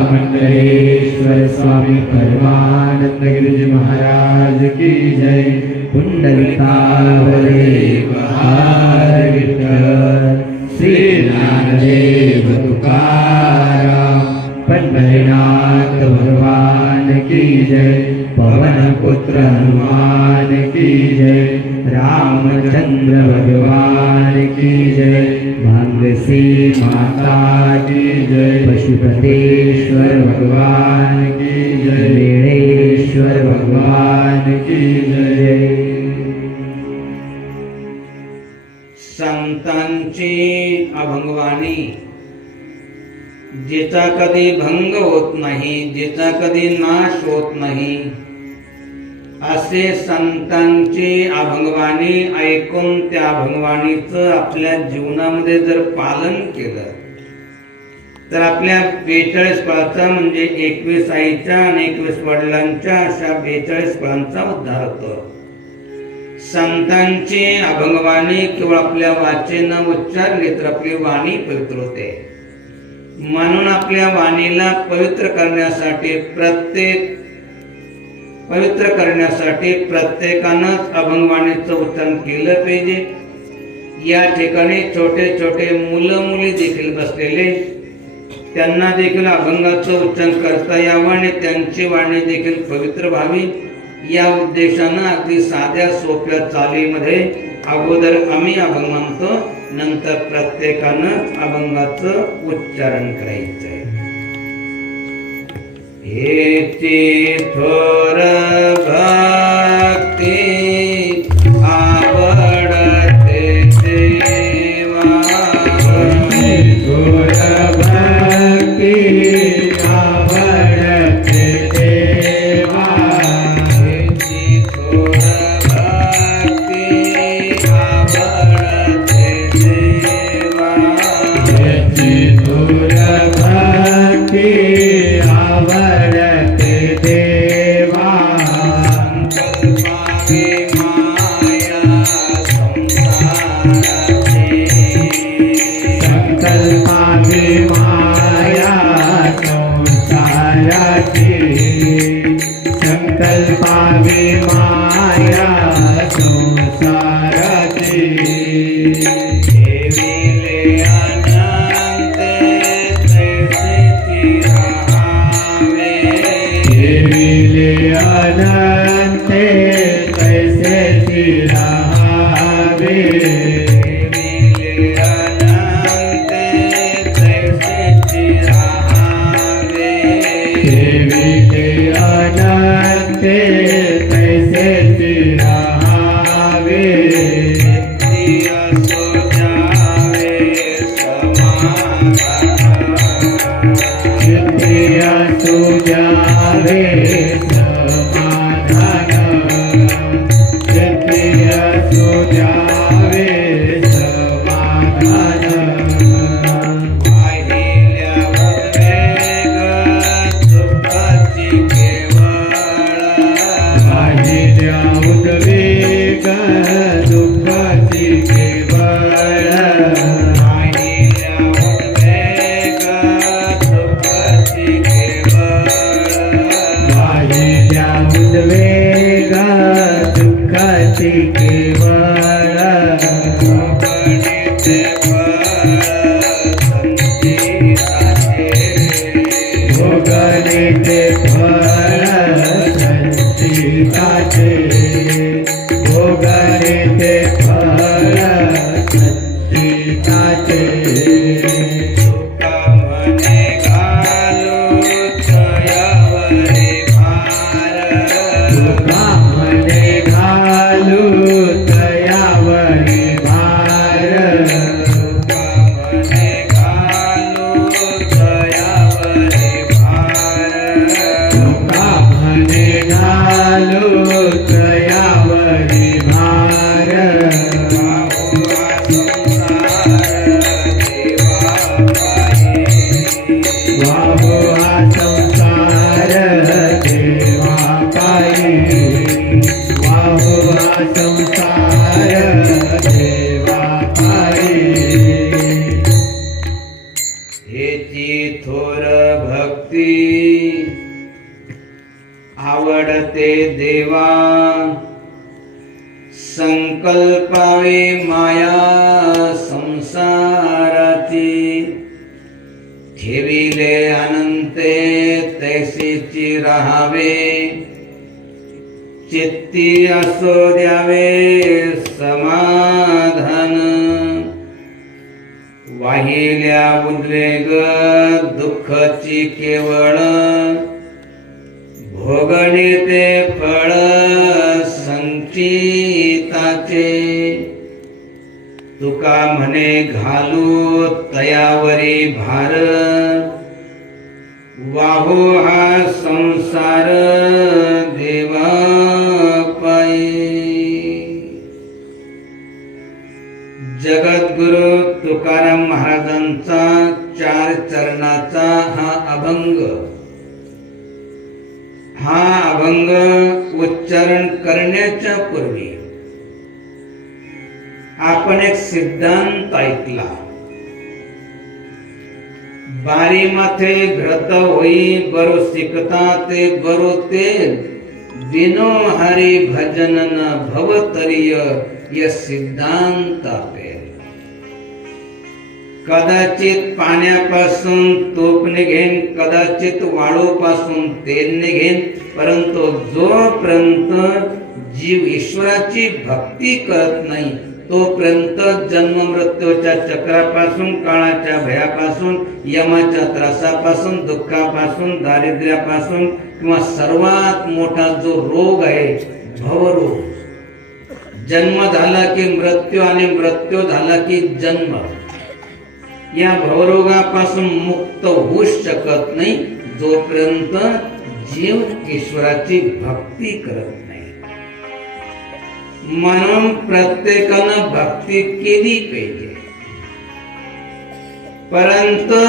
महामंडलेश्वर स्वामी परमानंद गिरिजी महाराज की जय। पुंडलिकावरे बहार विठ्ठल श्री ज्ञानदेव तुकाराम पंढरीनाथ भगवान की जय। पवन पुत्र हनुमान की जय। रामचंद्र भगवान की जय। भांगसी माता की जय। पशुपतेश्वर भगवान की जय। वेणेश्वर भगवान की जय। संतांची अभंगवाणी जिचा कधी भंग होत नाही, जिचा कधी नाश होत नाही, असे संतांची अभंगवाणी ऐकून त्या अभंगवाणीचं आपल्या जीवनामध्ये जर पालन केलं तर आपल्या 42 फळाचा म्हणजे 21 आईच्या आणि 21 वडिलांच्या अशा 42 फळांचा उद्धार होतो। संतांची अभंगवाणी केवळ आपल्या वाचेनं उच्चारली तर आपली वाणी पवित्र होते। म्हणून आपल्या वाणीला पवित्र करण्यासाठी प्रत्येकानंच अभंगवाणीचं उच्चारण केलं पाहिजे। या ठिकाणी छोटे छोटे मुलं मुली देखील बसलेले, त्यांना देखील अभंगाचं उच्चारण करता यावं आणि त्यांची वाणी देखील पवित्र व्हावी या उद्देशानं अगदी साध्या सोप्या चालीमध्ये अगोदर आम्ही अभंग म्हणतो, नंतर प्रत्येकानं अभंगाचं उच्चारण करायचंय। हेची थोर भक्ती आवडते देवा, थोर भक्ती आवडते देवा, हेची थोर भक्ती आवडते देवा, हेची थोर भक्ती आवडते देवा, संकल्पावे माया संसाराची, संकल्पावे माया संसाराची, संकल्पावे माया संसाराची, देविले अनंत तैसेची राहावे, देविले अनंते तैसेची राहावे, देविले अनंत तैसेची राहावे, तैसे राहावे असो जावे समाधान सिद्धिया सुजावे समाधान सिद्धिया सुजावे समाधान पाहिल्या उद्वेग दुःखाची केवळ पाहिल्या उद्वेग दुःखाची केवळ पाहिल्या उद्वेग दुःखाची केवळ पाहिल्या उद्वेग दुःखाची केवळ गणित फळ संचिताचे भोगनिते फळ संचिताचे तुका म्हणे घालो तयावरी भार तुका म्हणे घालू तयावरी भार तुका म्हणे घालो तयावरी भार तुका म्हणे घालू तयावरी भार वाहो हा संसार देवा पायी वाहो हा संसार देवा पायी हेची थोर भक्ती आवडते देवा संकल्पावे माया संसाराची ठेविले अनंते तैसीची राहावे चित्ती असो द्यावे समाधान वाहिल्या उद्वेग दुःखाची केवळ भोगनिते फळ संचिताचे तुका म्हणे घालू तयावरी भार वाहो हा संसार देवा पायी जगद्गुरु तुकाराम महाराजांचा 4 चरणाचा हा अभंग उच्चारण करण्याच्या पूर्वी आपण एक सिद्धांत ऐकला. बारी माथे घृत होई बरो सिकता ते बरो ते बिनो हरी भजन न भवतरिय या सिद्धांत आपे कदाचित पाण्यापासून तूप निघेन कदाचित वाळूपासून तेल निघेन परंतु जोपर्यंत जीव ईश्वराची भक्ती करत नाही तोपर्यंत जन्म मृत्यूच्या चक्रापासून काळाच्या भयापासून यमाच्या त्रासापासून दुःखापासून दारिद्र्यापासून किंवा सर्वात मोठा जो रोग आहे भवरोग जन्म झाला की मृत्यू आणि मृत्यू झाला की जन्म या भवरोगापासून मुक्त होऊ शकत नाही जोपर्यंत जीव ईश्वराची भक्ती करत नाही. म्हणून प्रत्येकानं भक्ती केली पाहिजे परंतु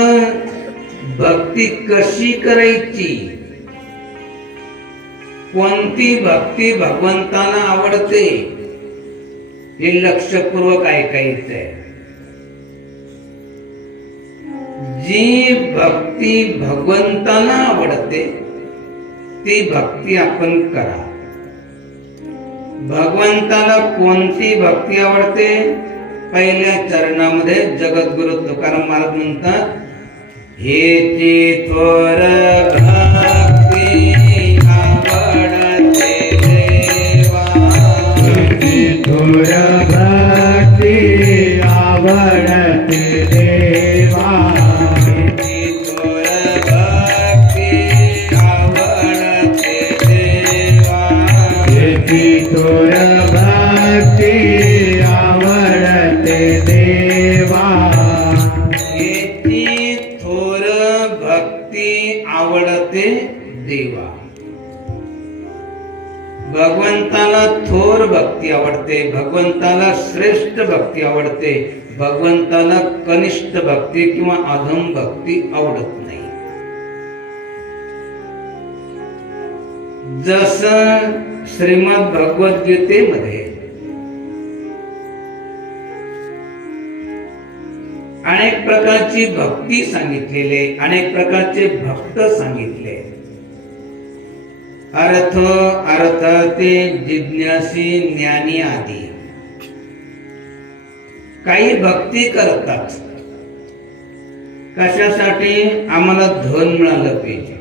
भक्ती कशी करायची कोणती भक्ती भगवंताला आवडते हे लक्षपूर्वक ऐकायचं आहे. जी भक्ती भगवंताला आवडते ती भक्ती आपण करा. भगवंताला कोणती भक्ती आवडते पहिल्या चरणामध्ये जगद्गुरु तुकाराम महाराज म्हणतात हेची थोर भक्ती आवडते देवा हेची थोर भक्ती आवडते देवा हेची थोर भक्ती आवडते देवा आवडते देवा. भगवंताला थोर भक्ती आवडते, भगवंताला श्रेष्ठ भक्ती आवडते, भगवंताला कनिष्ठ भक्ती किंवा अधम भक्ती आवडत नाही. जसं श्रीमद भगवद्गीतेमध्ये अनेक प्रकारची भक्ती सांगितलेले, अनेक प्रकारचे भक्त सांगितले. अर्थ अर्थार्थे जिज्ञासी ज्ञानी आदी. काही भक्ती करतात कशासाठी? आम्हाला धन मिळालं पाहिजे.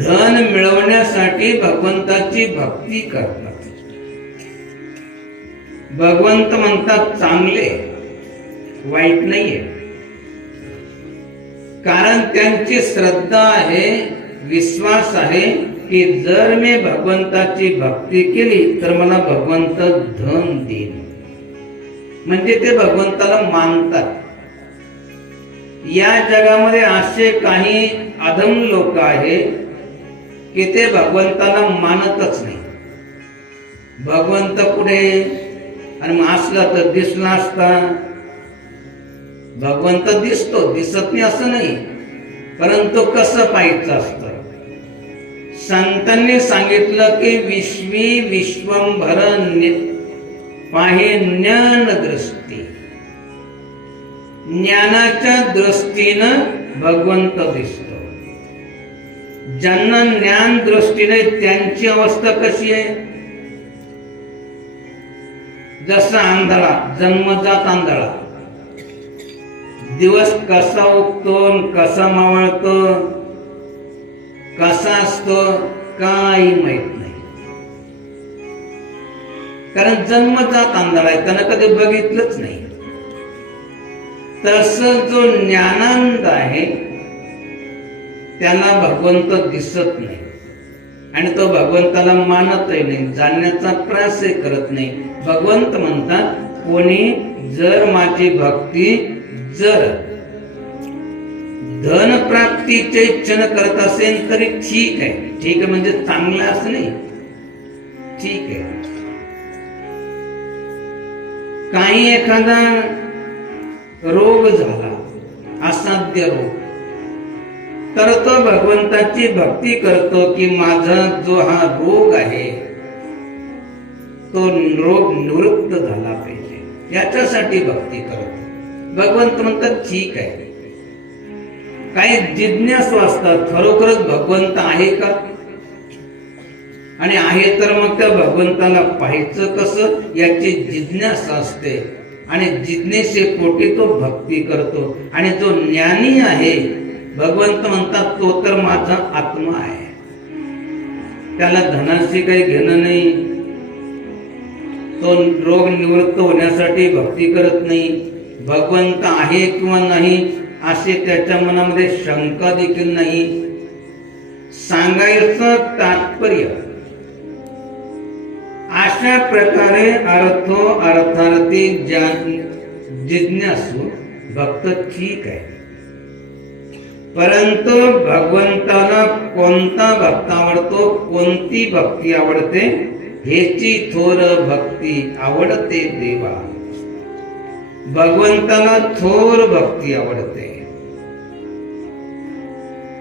धन मिळवण्यासाठी भगवंताची भक्ती करतात. भगवंत म्हणतात चांगले, वाईट नाहीये. कारण त्यांची श्रद्धा आहे, विश्वास आहे की जर मी भगवंताची भक्ती केली तर मला भगवंत धन देईल. म्हणजे ते भगवंताला मानतात. या जगामध्ये असे काही अधम लोक आहेत की ते भगवंताला मानतच नाही. भगवंत पुढे आणि असला तर दिसला असता. भगवंत दिसतो, दिसत नाही असं नाही, परंतु कसं पाहायचं असतं. संतांनी सांगितलं की विश्वी विश्वंभर पाहे ज्ञान दृष्टी. ज्ञानाच्या दृष्टीनं भगवंत दिसतो. ज्यांना ज्ञान दृष्टीने त्यांची अवस्था कशी आहे? जसा आंधळा, जन्मजात आंधळा, दिवस कसा उगतो, कसा मावळतो, कसा असतो काही माहित नाही. कारण जन्मजात आंधळा आहे, त्यानं कधी बघितलंच नाही. तस जो ज्ञानानंद आहे त्याला भगवंत दिसत नाही आणि तो भगवंताला मानतही नाही, जाणण्याचा प्रयासही करत नाही. भगवंत म्हणतात कोणी जर माझी भक्ती जर धन प्राप्तीचे इच्छा करत असेल तरी ठीक आहे. ठीक आहे म्हणजे चांगलं असं नाही, ठीक आहे. काही एखादा रोग झाला, असाध्य रोग, तर तो भगवंताची भक्ती करतो की माझा जो हा रोग आहे तो रोग निवृत्त झाला पाहिजे, याच्यासाठी भक्ती करतो. भगवंत म्हणतात ठीक आहे. काही जिज्ञासू असतात, खरोखरच भगवंत आहे का? आणि आहे तर मग त्या भगवंताला पाहायचं कसं याची जिज्ञासा असते आणि जिज्ञेसे पोटी तो भक्ती करतो. आणि जो ज्ञानी आहे भगवंत म्हणतात तो तर माझा आत्मा आहे, त्याला धनाशी काही घेणं नाही, तो रोग निवृत्त होण्यासाठी भक्ती करत नाही. भगवंत आहे किंवा नाही असे त्याच्या मनामध्ये शंका देखील नाही. सांगायचं तात्पर्य अशा प्रकारे अर्थो अर्थार्थी जिज्ञासू भक्त ठीक आहे. परंतु भगवंताला कोणता भक्त आवडतो, कोणती भक्ती आवडते, हेची थोर भक्ती आवडते देवा. भगवंताला थोर भक्ती आवडते.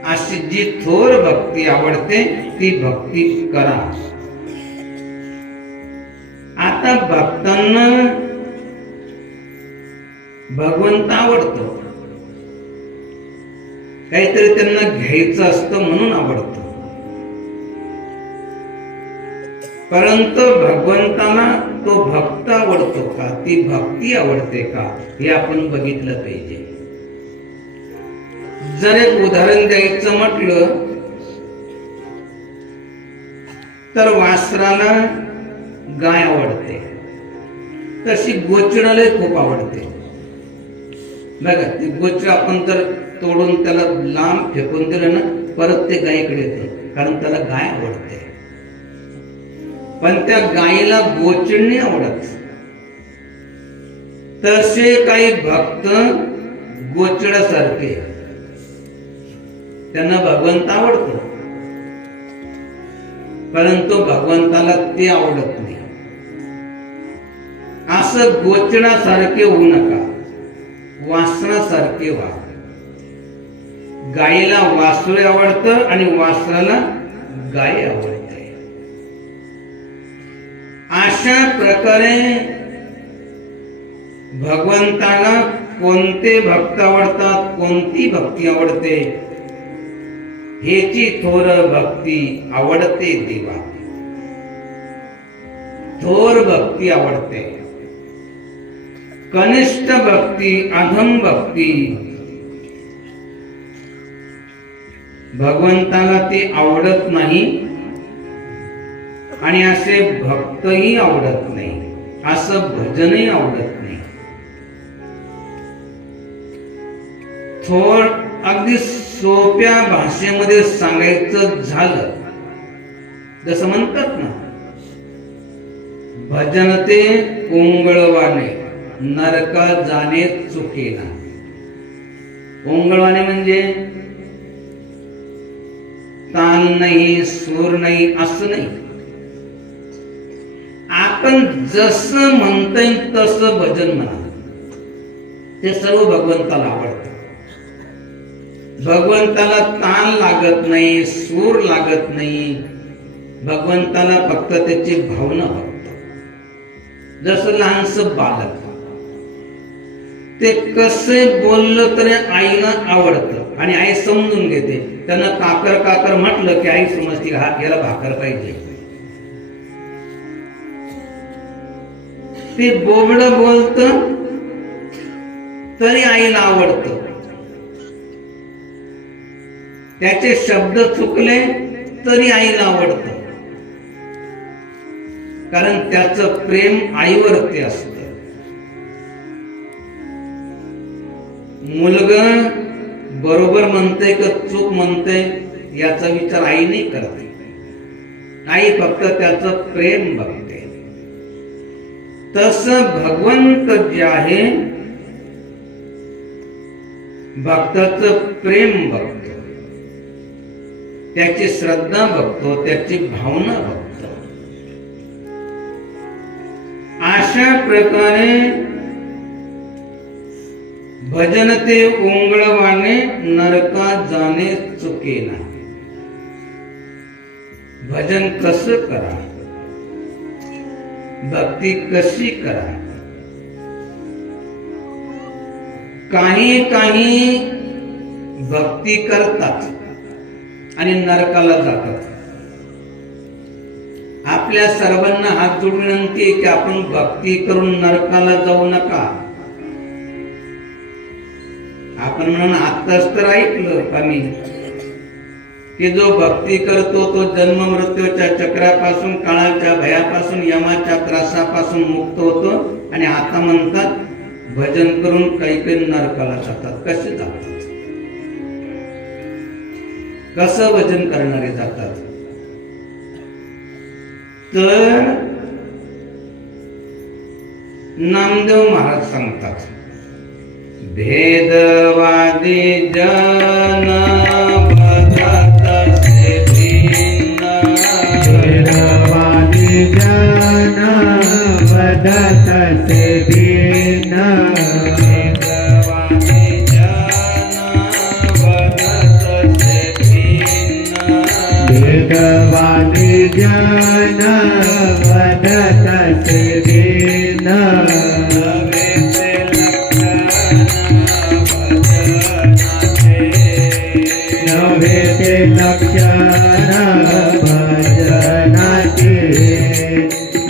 अशी जी थोर भक्ती आवडते ती भक्ती करा. आता भक्तांना भगवंत आवडतो, काहीतरी त्यांना घ्यायचं असतं म्हणून आवडतं. परंतु भगवंताला तो भक्त आवडतो का, ती भक्ती आवडते का, हे आपण बघितलं पाहिजे. जर एक उदाहरण द्यायचं म्हटलं तर वासराला गाय आवडते, तशी गोचडाला खूप आवडते. बघा ते गोचड आपण जर तोडून त्याला लांब फेकून दिलं ना परत ते गायीकडे येतं, कारण त्याला गाय आवडते. पण त्या गायीला गोचड नाही आवडत. तसे काही भक्त गोचडासारखे त्यांना भगवंत आवडतो, परंतु भगवंताला ते आवडत नाही. असं गोचणासारखे होऊ नका, वासनासारखे व्हा. गायीला वासरू आवडतं आणि वासराला गाय आवडते. अशा प्रकारे भगवंताला कोणते भक्त आवडतात, कोणती भक्ती आवडते, हेची थोर भक्ती आवडते देवा. थोर भक्ती आवडते, कनिष्ठ भक्ती, अधम भक्ती भगवंताला ती आवडत नाही आणि असे भक्तही आवडत नाही, असं भजनही आवडत नाही. थोड अगदी सोप्या भाषेमध्ये सांगायचं झालं, जसं म्हणतात ना, भजन ते ओंगळवाने नरका जाणे चुकेना. ओंगळवाने म्हणजे तान नाही, सूर नाही, असं नाही. आपण जसं म्हणता येईल तसं भजन म्हणा, ते सर्व भगवंताला आवडतं. भगवंताला तान लागत नाही, सूर लागत नाही. भगवंताला फक्त त्याची भावना बघतो. जसं लहानसं बालक, ते कसे बोललं तरी आईला आवडतं आणि आई समजून घेते. त्यानं काकर काकर म्हटलं की आई समजते, हा याला भाकर पाहिजे. ते बोबड बोलत तरी आईला आवडतं. त्याचे शब्द चुकले तरी आईला आवडतं, कारण त्याचं प्रेम आईवरती असतं. मुलगा बरोबर म्हणते का चूक म्हणते याचा विचार आई नाही करते. आई फक्त त्याचं प्रेम बघते. तसं भगवंत जे आहे, भक्ताचं प्रेम बघतो, त्याची श्रद्धा बघतो, त्याची भावना बघतो. अशा प्रकारे भजन ते ओंगळवाने नरका जाणे चुकेना. भजन कसं करा, भक्ती कशी करा. काही काही भक्ती करतात आणि नरकाला जातात. आपल्या सर्वांना हात जोडून विनंती आहे की आपण भक्ती करून नरकाला जाऊ नका. आपण म्हणून आत्ताच तर ऐकलं आम्ही की जो भक्ती करतो तो जन्म मृत्यूच्या चक्रापासून, काळाच्या भयापासून, यमाच्या त्रासापासून मुक्त होतो. आणि आता म्हणतात भजन करून काही काही नरकाला जातात. कसे जातात? कसं भजन करणारे जातात? तर नामदेव महाराज सांगतात, भेदवादी जन भजतसे भिन्न, भेदवादी जन भजतसे भिन्न, भेदवादी जन भजतसे भिन्न, भेदवादी जन भजतसे भिन्न, नव्हे ते लक्षण भजनाचे,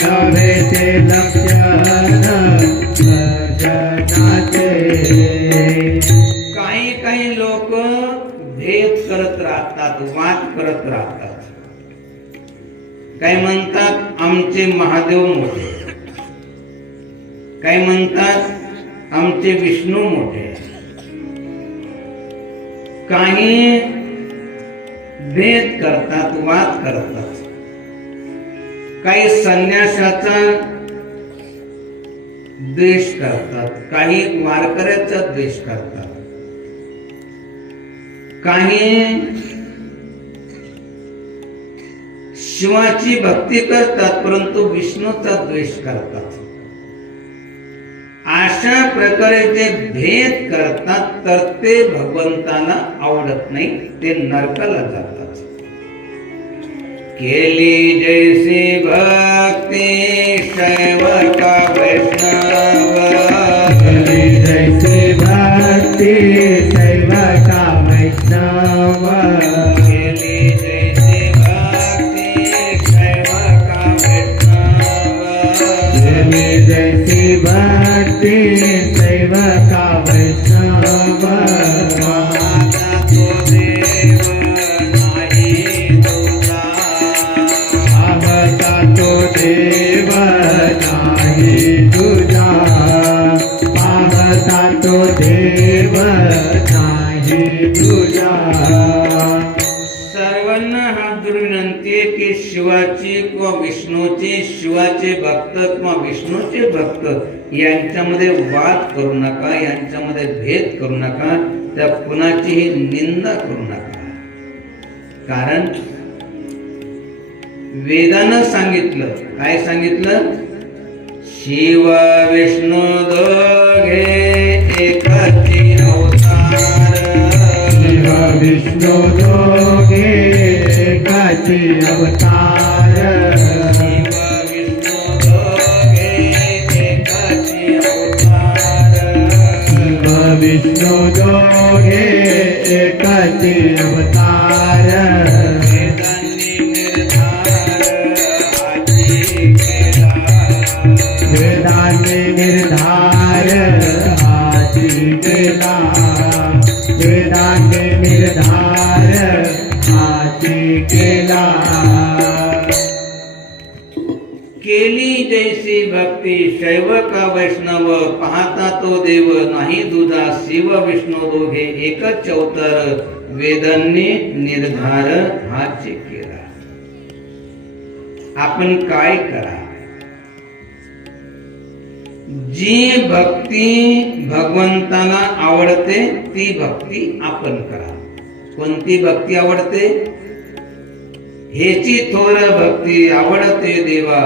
नव्हे ते लक्षण भजनाचे. काही काही लोक भेद करत राहतात, वाद करत राहतात. काही म्हणतात आमचे महादेव मोठे, काही म्हणतात आमचे विष्णू मोठे. काही भेद करतात, वाद करतात. काही संन्यासाचा द्वेष करतात, काही वारकऱ्याचा द्वेष करतात. काही शिवाची भक्ती करतात परंतु विष्णूचा द्वेष करतात. अशा प्रकारे ते भेद करतात तर ते भगवंताला आवडत नाही, ते नरकाला जातात. केली जैसी भक्ती शैव का वैष्णव, केली जैसी भक्ती शैव का वैष्णव, केली जैसी भक्ती शैव का वैष्णव, केली जैसी भक्ती शैव का वैष्णव, पाहता तो देव नाही तुझा. सर्वांना हात जोडून विनंती आहे की शिवाची किंवा विष्णूची, शिवाचे भक्त किंवा विष्णूचे भक्त यांच्यामध्ये वाद करू नका, यांच्यामध्ये भेद करू नका, त्या कुणाचीही निंदा करू नका. कारण वेदानं सांगितलं, काय सांगितलं? शिव विष्णू दोघे एकाची अवतार, शिव विष्णू दोघे एकाची अवतार, शिव विष्णू दोघे एकाची अवतार, शिव विष्णू दोघे एकाची अवतार, वेदांनी निर्धार हाती केला, वेदांनी निर्धार हाती केला. केली जैसी भक्ती शैव का वैष्णव, पाहता तो देव नाही दुजा, शिव विष्णू दोघे एकच अवतार, वेदांनी निर्धार हाती केला. आपण काय करा? जी भक्ती भगवंताला आवडते ती भक्ती आपण करा. कोणती भक्ती आवडते? हेची थोर भक्ती आवडते देवा,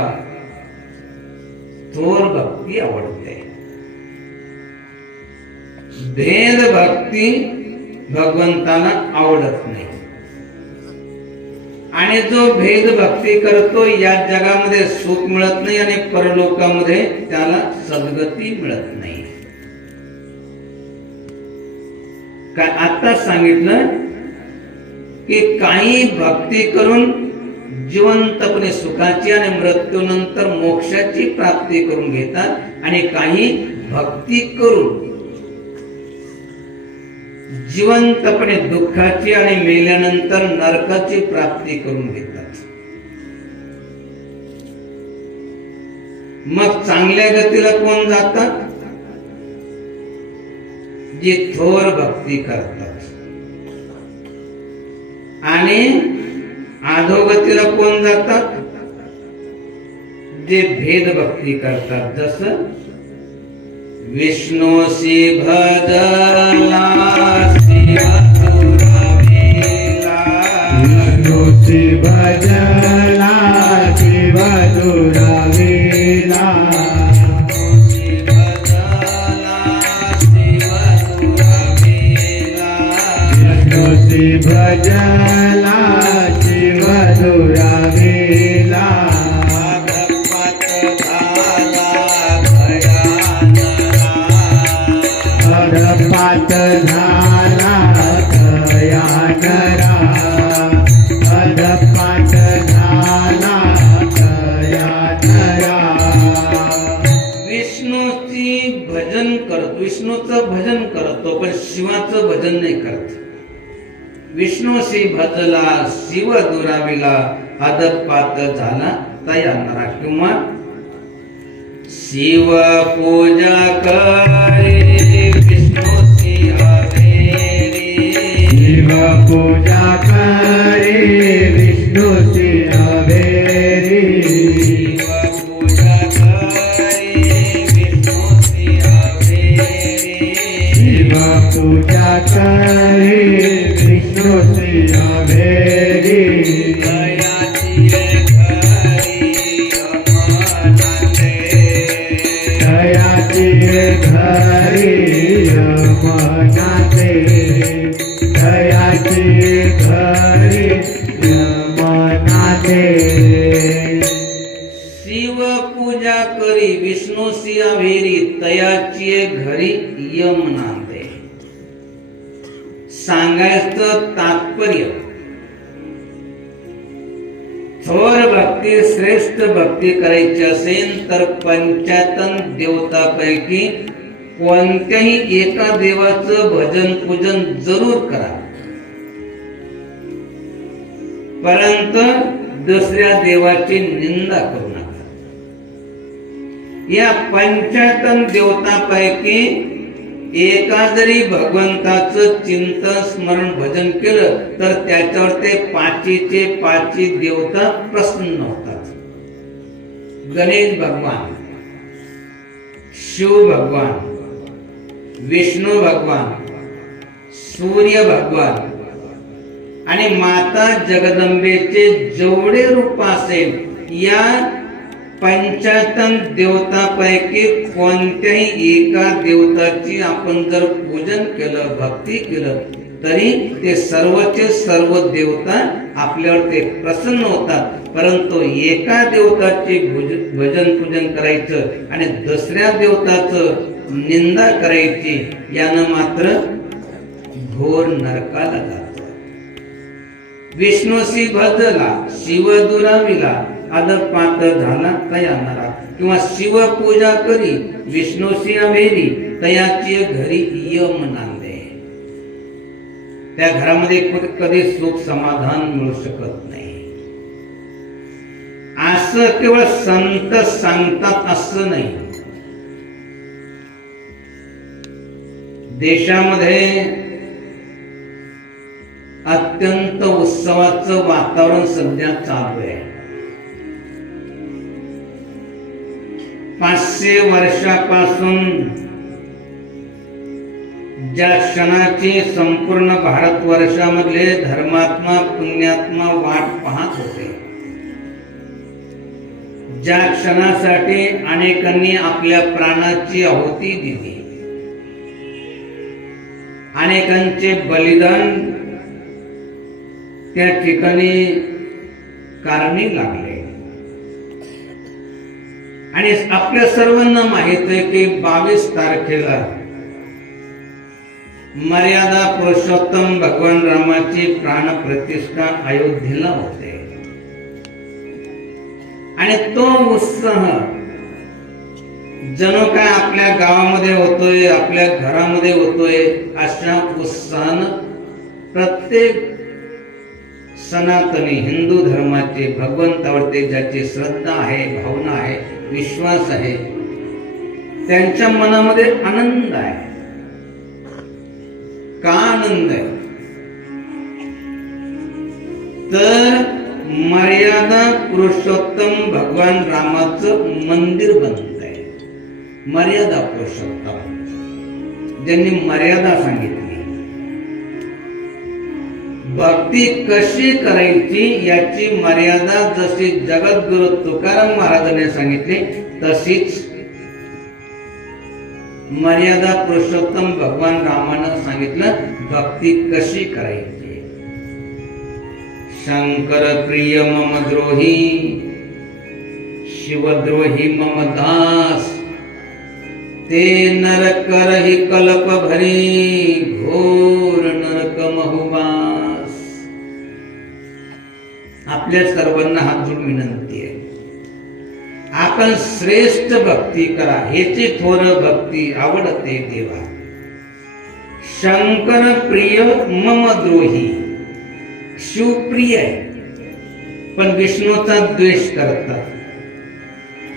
थोर भक्ती आवडते. भेद भक्ती भगवंताला आवडत नाही. आणि जो भेद भक्ती करतो या जगामध्ये सुख मिळत नाही आणि परलोकामध्ये त्याला सद्गती मिळत नाही. आता सांगितलं की काही भक्ती करून जिवंतपणे सुखाची आणि मृत्यूनंतर मोक्षाची प्राप्ती करून घेतात, आणि काही भक्ती करून जिवंतपणे दुःखाची आणि मेल्यानंतर नरकाची प्राप्ती करून घेतात. मग चांगल्या गतीला कोण जातात? जे थोर भक्ती करतात. आणि अधोगतीला कोण जातात? जे भेद भक्ती करतात. जसं विष्णूशी भजला शिव दुरावेला, विष्णूशी भजला शिव दुरावेला, विष्णूशी भजला शिव दुरावेला, विष्णूशी भजला शिव दुरावेला, अधपात झाला अधपात झाला तया नरा, अधपात झाला तया नरा. विष्णूची भजन करतो, विष्णूचं भजन करतो पण शिवाचं भजन नाही करत. विष्णूशी भजला शिव दुराविला, अधपात झाला तया नरा. किंवा शिव पूजा करे विष्णूशी अवेरी, शिव पूजा करे विष्णूशी अवेरी, शिव पूजा करे विष्णूशी अवेरी, शिव पूजा करे विष्णू नभेरी दयाची घरी यमनाचे दयाची घरी यमनाचे दयाची घरी यमनाचे शिव पूजा करी विष्णू सियाभेरी तयाची घरी यमनांदे. सांगायचं तात्पर्य थोर भक्ती श्रेष्ठ भक्ती करायची असेल तर 55 देवतापैकी कोणत्याही एका देवाचं भजन पूजन जरूर करा, परंतु दुसऱ्या देवाची निंदा करू नका. या 55 देवतापैकी एका जरी भगवंताचं चिंतन स्मरण भजन केलं तर त्याच्यावर ते पाचीचे पाची देवता प्रसन्न होतात. गणेश भगवान, शिव भगवान, विष्णू भगवान, सूर्य भगवान आणि माता जगदंबेचे जेवढे रूप असेल या 55 देवतापैकी कोणत्याही एका देवताची आपण जर पूजन केलं भक्ती केलं तरी ते सर्वचे सर्व देवता आपल्यावर ते प्रसन्न होतात. परंतु एका देवताचे भजन पूजन करायचं आणि दुसऱ्या देवताचं निंदा करायची यानं मात्र घोर नरकाला जात. विष्णूशी भजला शिव दुराविला अदपात झाला तया नरा किंवा शिव पूजा करी विष्णूशी अभेरी तयाची घरी यम नांदे. त्या घरामध्ये कधी सुख समाधान मिळू शकत नाही. असं केवळ संत सांगतात असं नाही. देशामध्ये अत्यंत उत्सवाचं वातावरण सध्या चालू आहे. 500 वर्षापासून ज्या क्षणाची संपूर्ण भारतवर्षामधले धर्मात्मा पुण्यात्मा वाट पाहत होते, ज्या क्षणासाठी अनेकांनी आपल्या प्राणाची आहुती दिली, अनेकांचे बलिदान त्या ठिकाणी कारणी लागले. आणि आपल्या सर्वांना माहित आहे की 22 तारखेला मर्यादा पुरुषोत्तम भगवान रामाची प्राण प्रतिष्ठा अयोध्येला होते. आणि तो उत्साह जणू काय आपल्या गावामध्ये होतोय, आपल्या घरामध्ये होतोय, अशा उत्साहानं प्रत्येक सनातनी हिंदू धर्माचे भगवंतावरती ज्याची श्रद्धा आहे, भावना आहे, विश्वास आहे, त्यांच्या मनामध्ये आनंद आहे. का आनंद आहे तर मर्यादा पुरुषोत्तम भगवान रामाचं मंदिर बनत आहे. मर्यादा पुरुषोत्तम ज्यांनी मर्यादा सांगितली, भक्ती कशी करायची याची मर्यादा जशी जगद्गुरु तुकाराम महाराजांनी सांगितली तशीच मर्यादा पुरुषोत्तम भगवान रामानं सांगितलं भक्ती कशी करायची. शंकर प्रिय मम द्रोही शिवद्रोही मम दास ते नरकरहि कल्प भरी घोर नरक महुबास. आपल्या सर्वांना हात जोडून विनंती आहे, आपण श्रेष्ठ भक्ती करा. हेची थोर भक्ती आवडते देवा. शंकर प्रिय मम द्रोही, शिवप्रिय आहे पण विष्णूचा द्वेष करतात.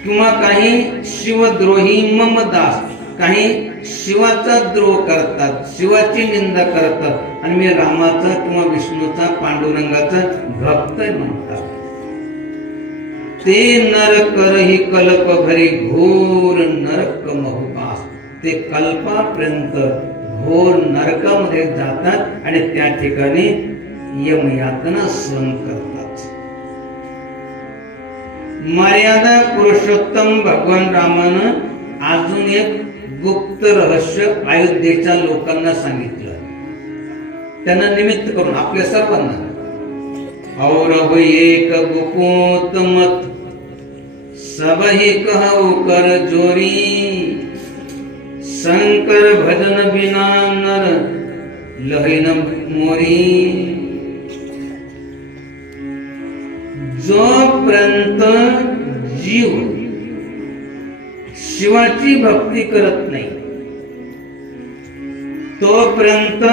किंवा काही शिवद्रोही मम दास, काही शिवाचा द्रोह करतात, शिवाची निंदा करतात आणि मी रामाचा किंवा विष्णूचा पांडुरंगाचा भक्त म्हणतात. ते नरकरहि कल्प भरी घोर नरक महुबास. ते कल्पापर्यंत घोर नरकामध्ये जातात आणि त्या ठिकाणी यमयातना सहन करतात. मर्यादा पुरुषोत्तम भगवान रामानं अजून एक गुप्त रहस्य अयोध्येच्या लोकांना सांगितलं, त्यांना निमित्त करून आपल्या सर्वांना. औरव एक गुपूत मत सबही कहू कर जोरी, शंकर भजन बिना नर लहिन मोरी. जोपर्यंत जीव शिवाची भक्ती करत नाही तोपर्यंत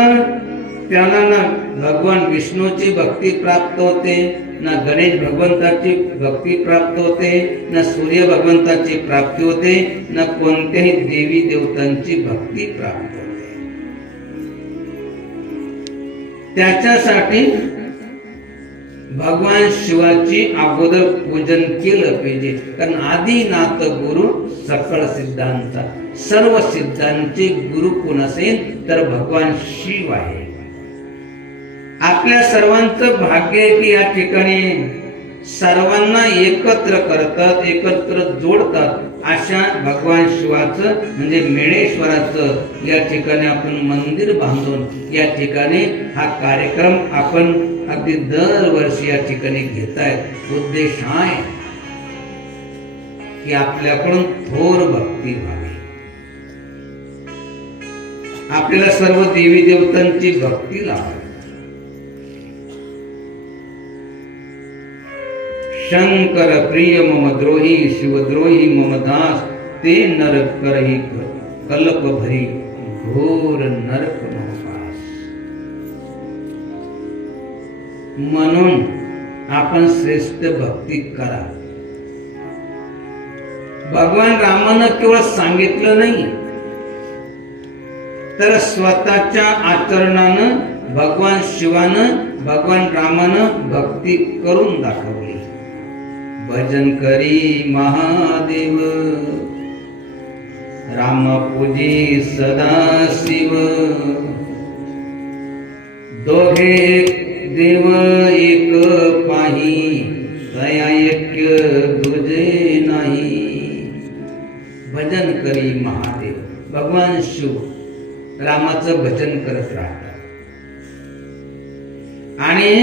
त्याला ना भगवान विष्णूची भक्ती प्राप्त होते, ना गणेश भगवंताची भक्ती प्राप्त होते, ना सूर्य भगवंताची प्राप्ती होते, ना कोणत्याही देवी देवतांची भक्ती प्राप्त होते. त्याच्यासाठी भगवान शिवाची अगोदर पूजन केलं पाहिजे. कारण आदिनाथ गुरु सकळ सिद्धांचा, सर्व सिद्धांचे गुरु कोण असेल तर भगवान शिव आहे. आपल्या सर्वांचं भाग्य आहे की या ठिकाणी सर्वांना एकत्र करतात, एकत्र जोडतात. अशा भगवान शिवाचं म्हणजे मेळेश्वराचं या ठिकाणी आपण मंदिर बांधून या ठिकाणी हा कार्यक्रम आपण अगदी दरवर्षी या ठिकाणी घेतायत. उद्देश आहे की आपल्याकडून थोर भक्ती व्हावी, आपल्याला सर्व देवी देवतांची भक्ती लावावी. शंकर प्रिय मम द्रोही शिवद्रोही मम दास, ते नरक करही कल्प भरी घोर नरक पास. म्हणून आपण श्रेष्ठ भक्ती करा. भगवान रामानं केवळ सांगितलं नाही तर स्वतःच्या आचरणानं भगवान शिवानं भगवान रामानं भक्ती करून दाखवली. भजन करी महादेव राम पूजी सदा शिव, दोघे देव एक पाही तया ऐक्य दुजे नाही. भजन करी महादेव, भगवान शिव रामाचं भजन करत राहतात आणि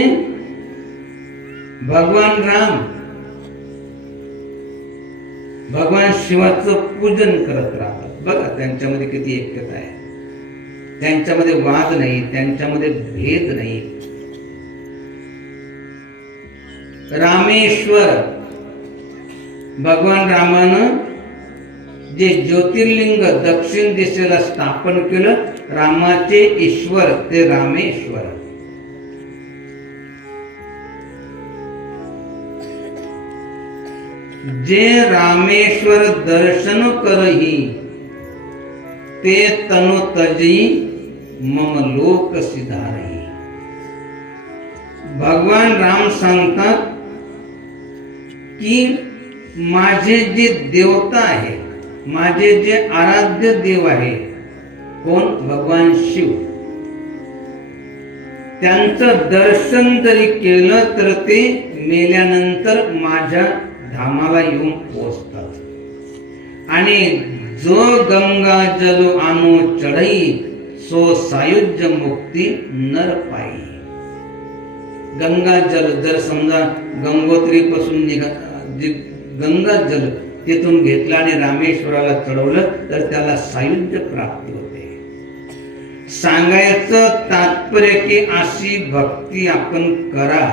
भगवान राम भगवान शिवाचं पूजन करत राहतात. बघा त्यांच्यामध्ये किती ऐक्यता आहे, त्यांच्यामध्ये वाद नाही, त्यांच्यामध्ये भेद नाही. रामेश्वर भगवान रामानं जे ज्योतिर्लिंग दक्षिण दिशेला स्थापन केलं, रामाचे ईश्वर ते रामेश्वर. जे रामेश्वर दर्शन करही ते तनु तजी मम लोक सिधारही. भगवान राम सांगतात की माझे जे देवता आहे, माझे जे आराध्य देव आहे कोण, भगवान शिव, त्यांचं दर्शन जरी केलं तर ते मेल्यानंतर माझ्या धामाला येऊन पोहोचतात. आणि जो गंगा जल आणू चढई सो सायुज्य मुक्ती नर पायी. गंगा जल जर समजा गंगोत्री पासून गंगा जल तिथून घेतलं आणि रामेश्वराला चढवलं तर त्याला सायुज्य प्राप्ती होते. सांगायचं तात्पर्य की अशी भक्ती आपण करा.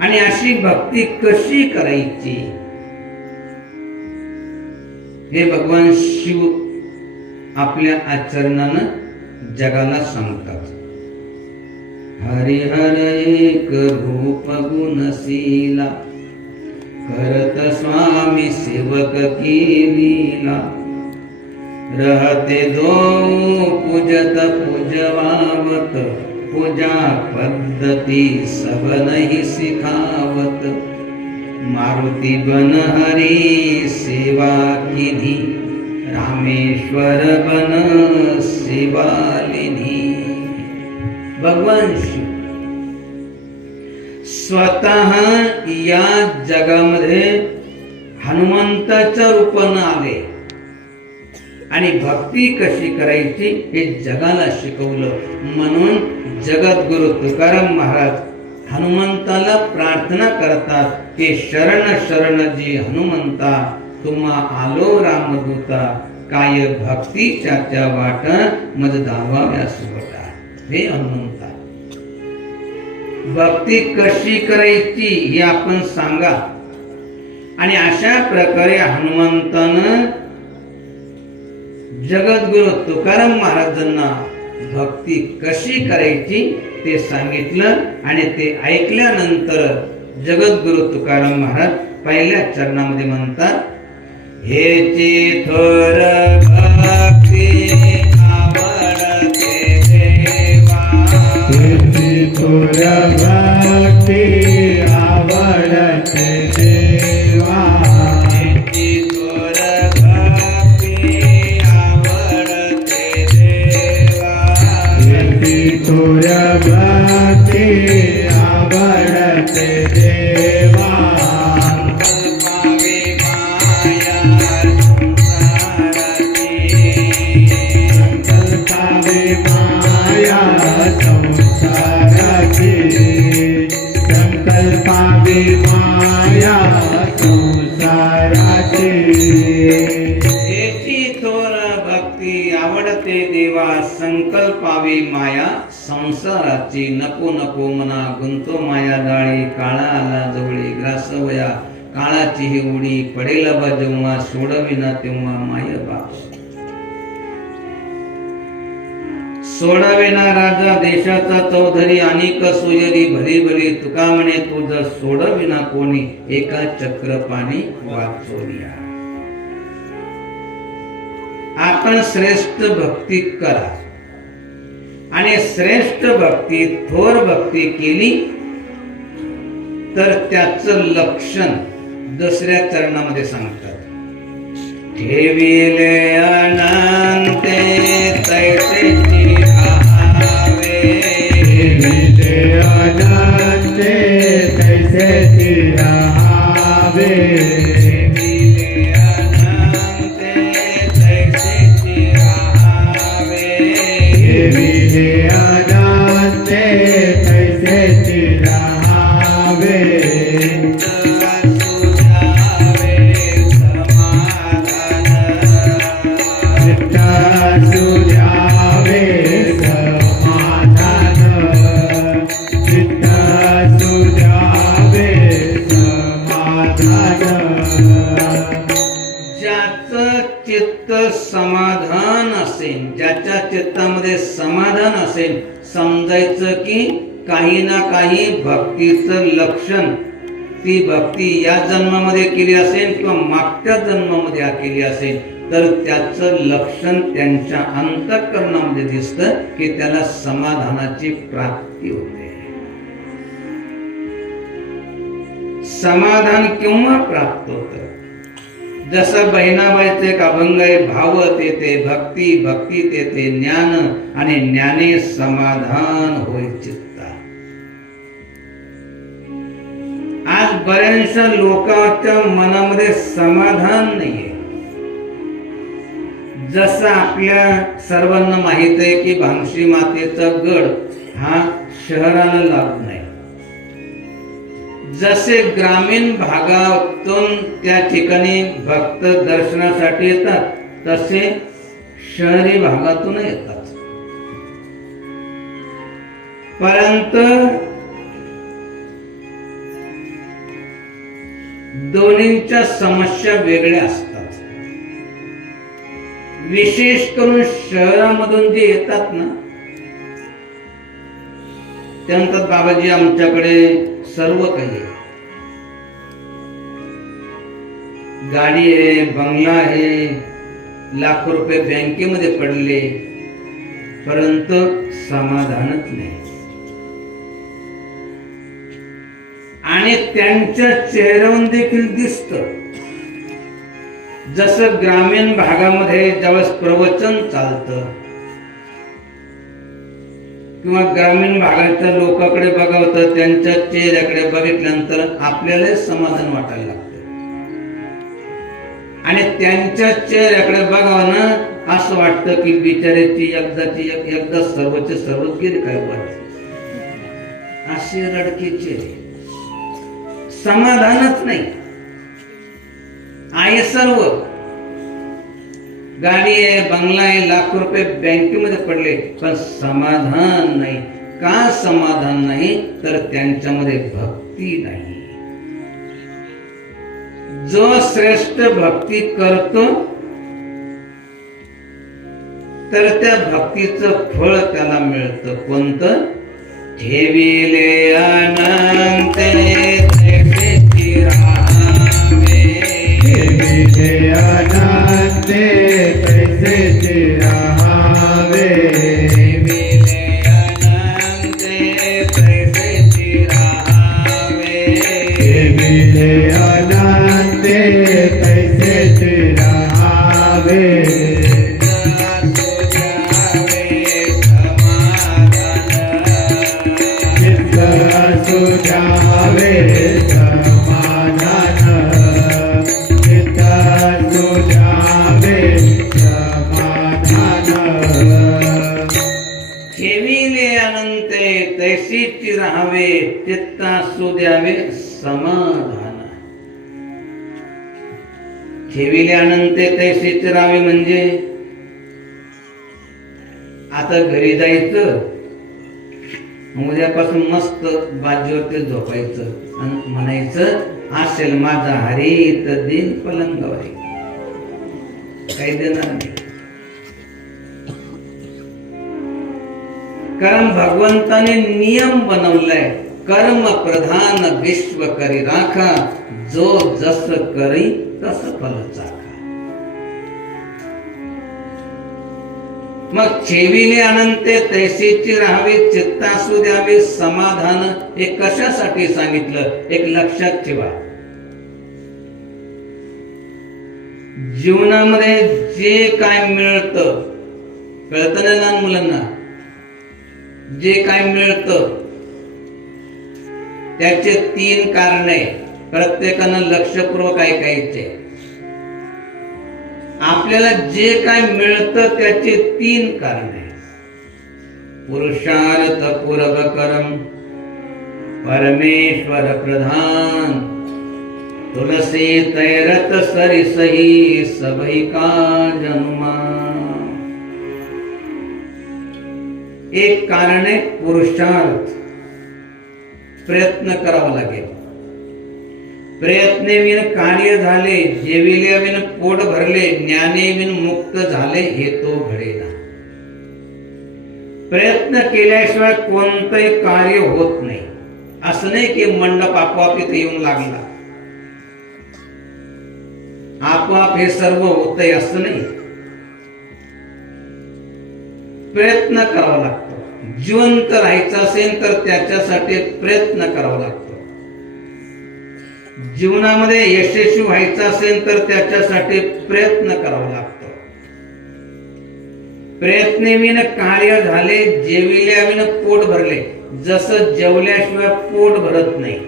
आणि अशी भक्ती कशी करायची हे भगवान शिव आपल्या आचरणानं जगाला सांगतात. हरिहर एक रूप गुणशीला, करत स्वामी सेवक की लीला. रहते दो पूजत पूजवावत, पूजा पद्धति सब नहीं सिखावत. मारुति बन हरि सेवा कीधी, रामेश्वर बन सेवा लिधी. भगवान शिव स्वतः या जगामध्ये हनुमंताच्या रूपानं आले आणि भक्ती कशी करायची हे जगाला शिकवलं. म्हणून जगद्गुरु तुकाराम महाराज हनुमंताला प्रार्थना करतात की शरण शरण जी हनुमंता तुम्हा आलो रामदूता काय भक्तीच्या त्या वाट मज धावाव्या सुवटा. हे हनुमंता भक्ती कशी करायची हे आपण सांगा. आणि अशा प्रकारे हनुमंतानं जगद्गुरु तुकाराम महाराजांना भक्ती कशी करायची ते सांगितलं. आणि ते ऐकल्यानंतर जगद्गुरु तुकाराम महाराज पहिल्या चरणामध्ये म्हणतात, हेची थोर भक्ती आवडते देवा, हेची थोर भक्ती आवडते देवा, हेची थोर भक्ती आवडते देवा, हेची थोर भक्ती आवडते देवा. संकल्पावी माया संसाराची, नको नको मना गुंतो माया जाळी, काळा आला जवळी ग्रासवया काळाची ही उडी, पडेल बा जेव्हा सोडविना तेव्हा माय बाप. सोडविना राजा देशाचा चौधरी, अनेक सोयरी भरी भरी, तुका म्हणे तुझ सोडविना कोणी, एका चक्र पाणी वाचोरिया. आपण श्रेष्ठ भक्ती करा आणि श्रेष्ठ भक्ती थोर भक्ती केली तर त्याचं लक्षण दुसऱ्या चरणामध्ये सांगतात. ठेविले अनंते तैसेची राहावे, ठेविले अनंते तैसेची राहावे, समाधान असेल, ज्याच्या चित्तामध्ये समाधान असेल, समजायचं की काही ना काही भक्तीचं लक्षण ती भक्ती या जन्मामध्ये केली असेल किंवा मागच्या जन्मामध्ये केली असेल तर त्याचं लक्षण त्यांच्या अंतःकरणामध्ये दिसतं की त्याला समाधानाची प्राप्ती होते. समाधान केव्हा प्राप्त होतं? जसं बहिणाबाईचे एक अभंग आहे, भाव तेथे भक्ती, भक्ती तेथे ज्ञान, आणि ज्ञाने समाधान होय चित्ता. आज बऱ्याचशा लोकांच्या मनामध्ये समाधान नाहीये. जसं आपल्या सर्वांना माहित आहे की भांगशी मातेचा गड हा शहराला लागू नाही. जसे ग्रामीण भागातून त्या ठिकाणी भक्त दर्शनासाठी येतात तसे शहरी भागातून येतात. परंतु दोन्हींच्या समस्या वेगळ्या असतात. विशेष करून शहरामधून जे येतात ना ते म्हणतात, बाबाजी आमच्याकडे सर्व काही आहे, गाडी आहे, बंगला आहे, लाखो रुपये बँकेमध्ये पडले, परंतु समाधानच नाही. आणि त्यांच्या चेहऱ्यावर देखील दिसतं. जसं ग्रामीण भागामध्ये ज्यावेळेस प्रवचन चालतं, किंवा ग्रामीण भागाच्या लोकांकडे बघावं तर त्यांच्या चेहऱ्याकडे बघितल्यानंतर आपल्याला समाधान वाटायला लागतं आणि त्यांच्या चेहऱ्याकडे बघावं ना असं वाटतं की बिचाऱ्याची एकदा सर्वचे सर्वच गेले काय वाटत असे रडके चेहरे, समाधानच नाही. आहे सर्व, गाडी आहे, बंगला आहे, लाखो रुपये बँकेमध्ये पडले, पण समाधान नाही. का समाधान नाही? तर त्यांच्यामध्ये भक्ती नाही. जो श्रेष्ठ भक्ती करतो तर त्या भक्तीचं फळ त्याला मिळतं. कोणतं? ठेविले अनंत तैसेची राहावे, ठेविले अनंत तैसेची राहावे, ठेविले अनंत तैसेची राहावे, ठेविले अनंत तैसेची राहावे. सुजावे समाधान, चित्त सुजावे समाधान. ठेविले अनंत तैसीची राहावे, चित्ता सुद्यावे समाधान. ठेविले अनंत तैसीची राहावे म्हणजे आता घरी जायचं, उद्यापासून मस्त बाजीवरती झोपायचं आणि म्हणायचं असेल माझा हरी तर दिन पलंगावर, काही देणार नाही. कारण भगवंताने नियम बनवलाय, कर्म प्रधान विश्व करी राखा, जो जस करी तस फल चाखा. मग ठेविले अनंत तैसीची राहावी, चित्तासू द्यावे समाधान. हे कशासाठी सांगितलं? एक लक्षात ठेवा, जीवनामध्ये जे काय मिळतं, कळतं ना लहान मुलांना, जे काय मिळतं त्याचे 3 कारणे प्रत्येकानं लक्षपूर्वक ऐकायचे. आपल्याला जे काय मिळतं त्याचे 3 कारणे. पुरुषार्थ पूर्वकरम, परमेश्वर प्रधान, तुलसी तैरत सरिसही सबही का जन्मा. एक कारण आहे पुरुषार्थ, प्रयत्न करावा लागेल. प्रयत्नेविन कार्य झाले, जेविल्याविन पोट भरले, ज्ञानेविन मुक्त झाले, हे तो घडेना. प्रयत्न केल्याशिवाय कोणतंही कार्य होत नाही. असं नाही की मंडप आपोआप इथे येऊन लागला, आपोआप हे सर्व होतंय असं नाही. प्रयत्न करावा लागतो. जिवंत राहायचं असेल तर त्याच्यासाठी प्रयत्न करावा लागतो. जीवनामध्ये यशस्वी व्हायचं असेल तर त्याच्यासाठी प्रयत्न करावा लागतो. प्रयत्नेविन कार्य झाले, जेविल्याविन पोट भरले. जसं जेवल्याशिवाय पोट भरत नाही.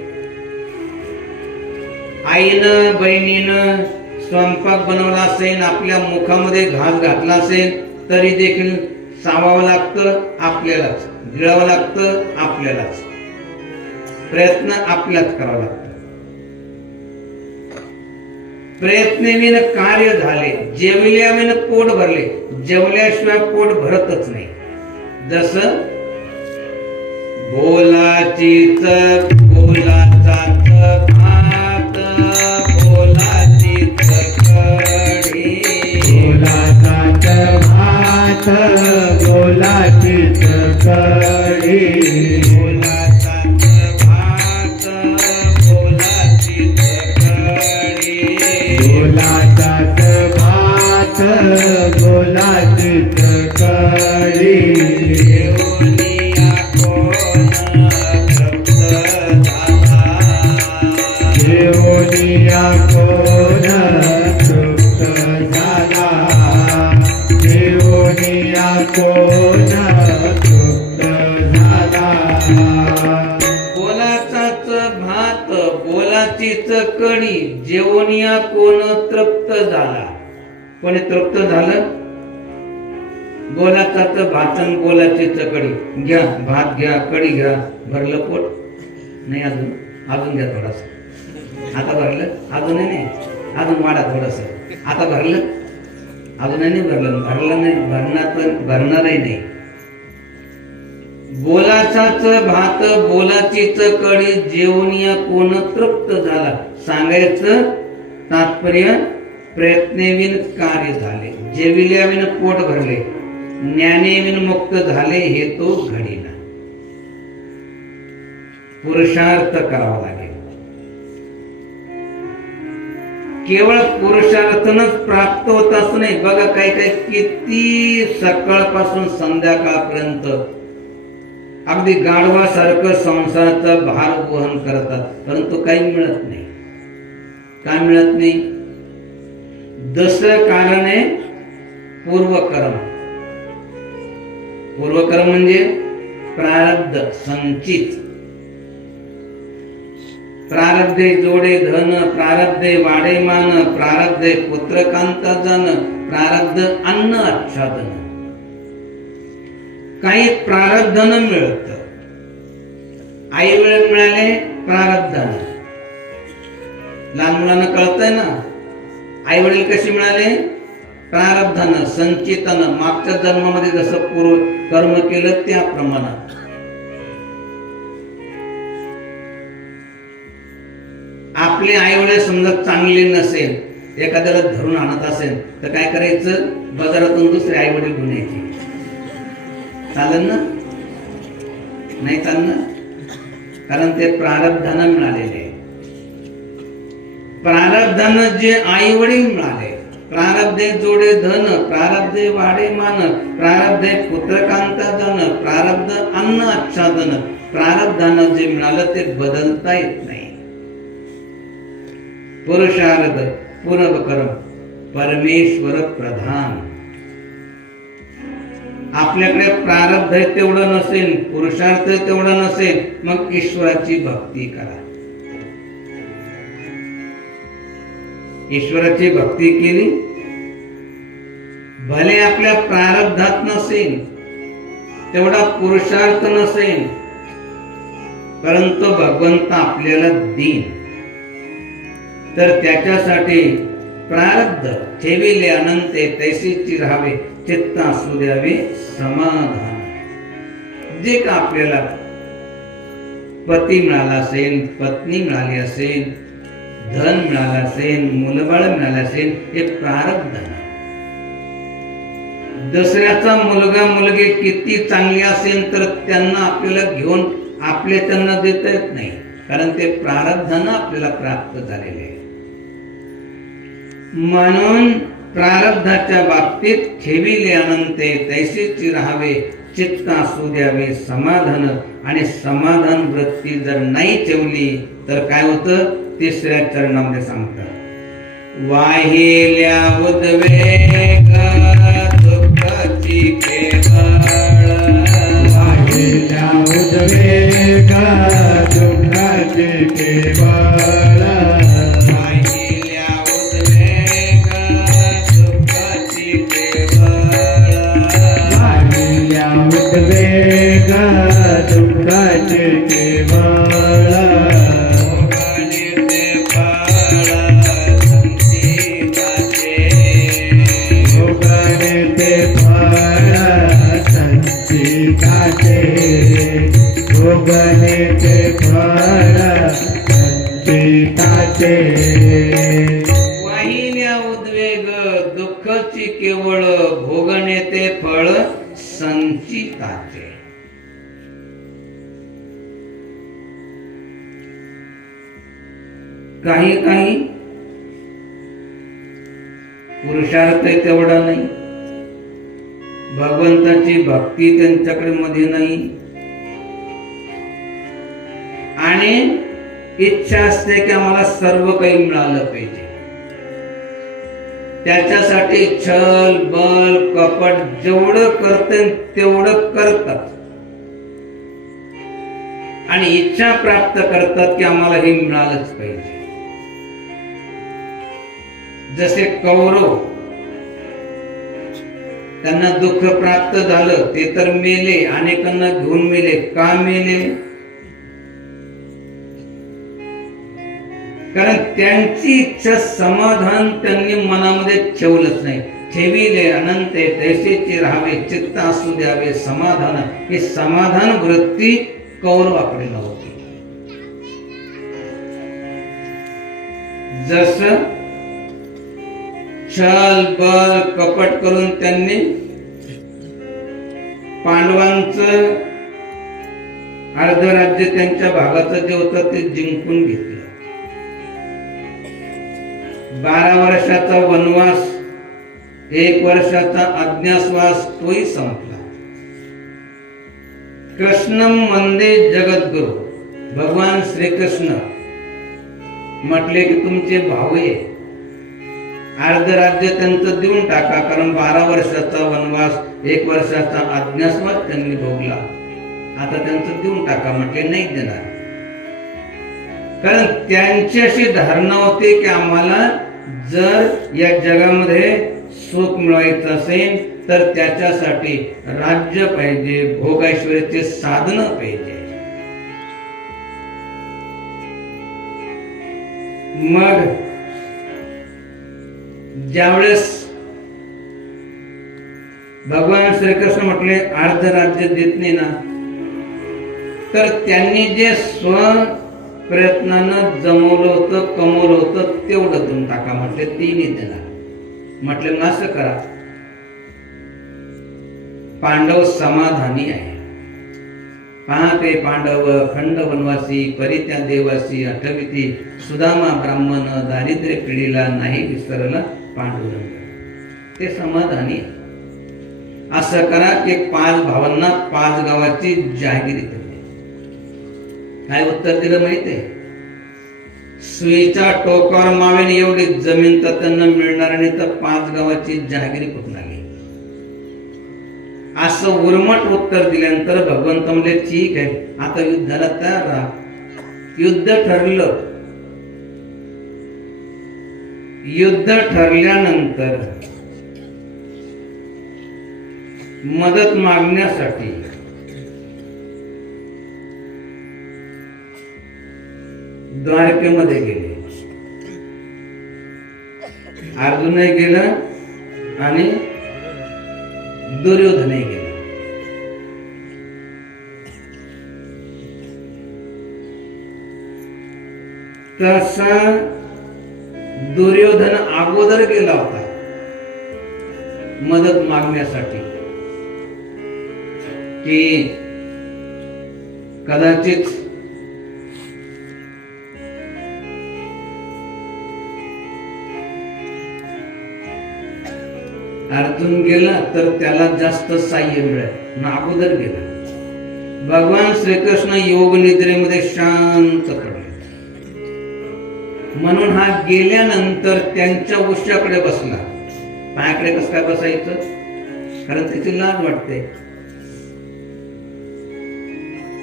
आईनं बहिणीनं स्वयंपाक बनवला असेल, आपल्या मुखामध्ये घास घातला असेल, तरी देखील चावावं लागतं आपल्यालाच, गिळावं लागतं आपल्यालाच. प्रयत्न आपल्याच करावा लागतो. प्रयत्नेविन कार्य झाले, जेवल्याविन पोट भरले. जेवल्याशिवाय पोट भरतच नाही. जसं बोलाची चक, बोलाचा चक भात, बोलाची चकडी, बोलाचा चक भात, बोलाची चकडी, बोलाचा चक भात, बोलाची चकडी, बोलाचा चक भात, बोलाची चकडी. देवनिया कोण तृप्त झाला, देवनिया कोण तृप्त झाला, देवनिया कोण तृप्त बोलाचीच कडी जेवणिया कोण तृप्त झाला. कोणी तृप्त झालं? बोलाचाच भातन बोलाचीच कडी. घ्या भात घ्या, कडी घ्या. भरलं पोट? नाही अजून. अजून घ्या थोडासा. आता भरलं? अजूनही नाही. अजून वाढा थोडस. आता भरलं? अजूनही नाही भरलं. भरलं नाही, भरणारही नाही. बोलाचाच भात बोलाचीच कडी जेवणिया कोण तृप्त झाला. सांगायचं तात्पर्य प्रयत्नेविन कार्य झाले, जेविल्याविन पोट भरले, ज्ञानेविन मुक्त झाले हे तो घडीना. पुरुषार्थ करावा लागेल. केवळ पुरुषार्थनच प्राप्त होत असं नाही. बघा काही काही किती सकाळपासून संध्याकाळपर्यंत अगदी गाढवासारखं संसाराचा भार वहन करतात, परंतु काही मिळत नाही. काय मिळत नाही? दुसरं कारण आहे पूर्वकर्म. पूर्वकर्म म्हणजे प्रारब्ध संचित. प्रारब्धे जोडे धन, प्रारब्धे वाढे मान, प्रारब्धे पुत्रकांत जन, प्रारब्ध अन्न आच्छादन. काही प्रारब्धानं मिळत. आई वेळेत मिळाले प्रारब्धानं. लहान मुलांना कळतंय ना, आई वडील कशी मिळाले? प्रारब्धानं, संचितानं. मागच्या जन्मामध्ये जसं पूर्व कर्म केलं त्या प्रमाणात. आपले आई वडील समजा चांगले नसेल, एखाद्याला धरून आणत असेल तर काय करायचं? बाजारातून दुसरे आई वडील घेऊन यायचे. चालेल ना? नाही चालणार, कारण ते प्रारब्धानं मिळालेले. प्रारब्धानं जे आई वडील मिळाले, प्रारब्धे जोडे धन, प्रारब्धे वाढे मान, प्रारब्धे पुत्रकांता जन, प्रारब्ध अन्न आच्छादन. प्रारब्धानं जे मिळालं ते बदलता येत नाही. पुरुषार्थ पूर्वकर्म परमेश्वर प्रधान. आपल्याकडे प्रारब्ध तेवढं नसेल, पुरुषार्थ तेवढा नसेल, मग ईश्वराची भक्ती करा. ईश्वराची भक्ती केली, भले आपल्या प्रारब्धात नसेल, तेवढा पुरुषार्थ नसेल, परंतु भगवंत आपल्याला देईन. तर त्याच्यासाठी प्रारब्ध ठेविले अनंते तैसीची राहावे, चित्त असू द्यावे समाधान. जे का आपल्याला पती मिळाला असेल, पत्नी मिळाली असेल, धन मिळालं असेल, मुलबाळ मिळालं असेल, हे प्रारब्ध. दुसऱ्याचा मुलगा मुलगी किती चांगली असेल तर त्यांना आपल्याला घेऊन आपले त्यांना देता येत नाही, कारण ते प्रारब्धानं आपल्याला प्राप्त झालेले आहे. म्हणून प्रारब्धाच्या बाबतीत ठेविले अनंते तैसीची राहावे, चित्त असू द्यावे समाधान. आणि समाधान वृत्ती जर नाही ठेवली तर काय होतं? तिसऱ्या चरणामध्ये सांगतात, वाहिल्या उद्वेग दुःखाची केवळ, वाहिल्या उद्वेग दुःखाची केवळ, वाहिल्या उद्वेग दुःखाची केवळ, वाहिल्या उद्वेग दुःखाची केवळ, भोगने ते फळ संचिताचे. वाहिल्या उद्वेग दुःखाची केवळ, भोगणे ते फळ संचिताचे. काही काही पुरुषार्थ तेवढा नाही, भगवंताची भक्ती त्यांच्याकडे मध्ये नाही, आणि इच्छा असते की आम्हाला सर्व काही मिळालं पाहिजे. त्याच्यासाठी छल बल कपट जेवढं करते तेवढं करतात, आणि इच्छा प्राप्त करतात की आम्हाला हे मिळालंच पाहिजे. जसे कौरव त्यांना दुःख प्राप्त झालं, ते तर मेले, अनेकांना घेऊन मेले. का मेले? कारण त्यांची इच्छा समाधान त्यांनी मनामध्ये ठेवलंच नाही. ठेविले अनंत तैसेचे राहावे, चित्त असू द्यावे समाधान. हे समाधान वृत्ती कौरवाकडे नव्हती. जस छल बल कपट करून त्यांनी पांडवांचं अर्ध राज्य त्यांच्या भागाचं जे होतं ते जिंकून घेतलं. 12 वर्षाचा वनवास, 1 वर्षाचा अज्ञातवास तोही संपला. कृष्णम वंदे जगद्गुरु. भगवान श्रीकृष्ण म्हटले की तुमचे भाऊ आहे, अर्ध राज्य त्यांचं देऊन टाका. कारण 12 वर्षाचा वनवास, 1 वर्षाचा अज्ञातवास त्यांनी भोगला, आता त्यांचं देऊन टाका. म्हटले नाही देणार. कारण त्यांची अशी धारणा होती की आम्हाला जर या जगामध्ये सुख मिळवायचं असेल तर त्याच्यासाठी राज्य पाहिजे, भोगैश्वर्याचे साधन पाहिजे. मग ज्यावेळेस भगवान श्रीकृष्ण म्हटले अर्ध राज्य देत नाही ना, तर त्यांनी जे स्व प्रयत्नानं जमवलं होतं, कमवलं होतं तेवढं देऊन टाका. म्हटले ती नाही देणार. म्हटले असं करा, पांडव समाधानी आहे. पहा ते पांडव खंड वनवासी, परित्या देवासी, अठविती सुदामा ब्राह्मण, दारिद्र्य पिढीला नाही विसरला पांडुरंग. ते समाधानी. असं करा की 5 भावांना 5 गावाची जहागिरी दिली. काय उत्तर दिलं माहितीये? सुईच्या टोकावर मावेल एवढी जमीन तर त्यांना मिळणार नाही, तर 5 गावाची जहागिरी कुठून आली? असं उर्मट उत्तर दिल्यानंतर भगवंत म्हणले ठीक आहे, आता युद्धाला तयार राहा. युद्ध ठरलं. युद्ध ठरल्यानंतर मदत मागण्यासाठी द्वारकेमध्ये गेले. अर्जुनही गेला आणि दुर्योधनही गेला. तसा दुर्योधन अगोदर गेला होता मदत मागण्यासाठी की कदाचित अर्जुन गेला तर त्याला जास्त साह्य मिळेल ना, अगोदर गेला. भगवान श्रीकृष्ण योग निद्रेमध्ये शांत पडले. म्हणून हा गेल्यानंतर त्यांच्या उश्याकडे बसला. पायाकडे कसं काय बसायचं? कारण त्याची लाज वाटते.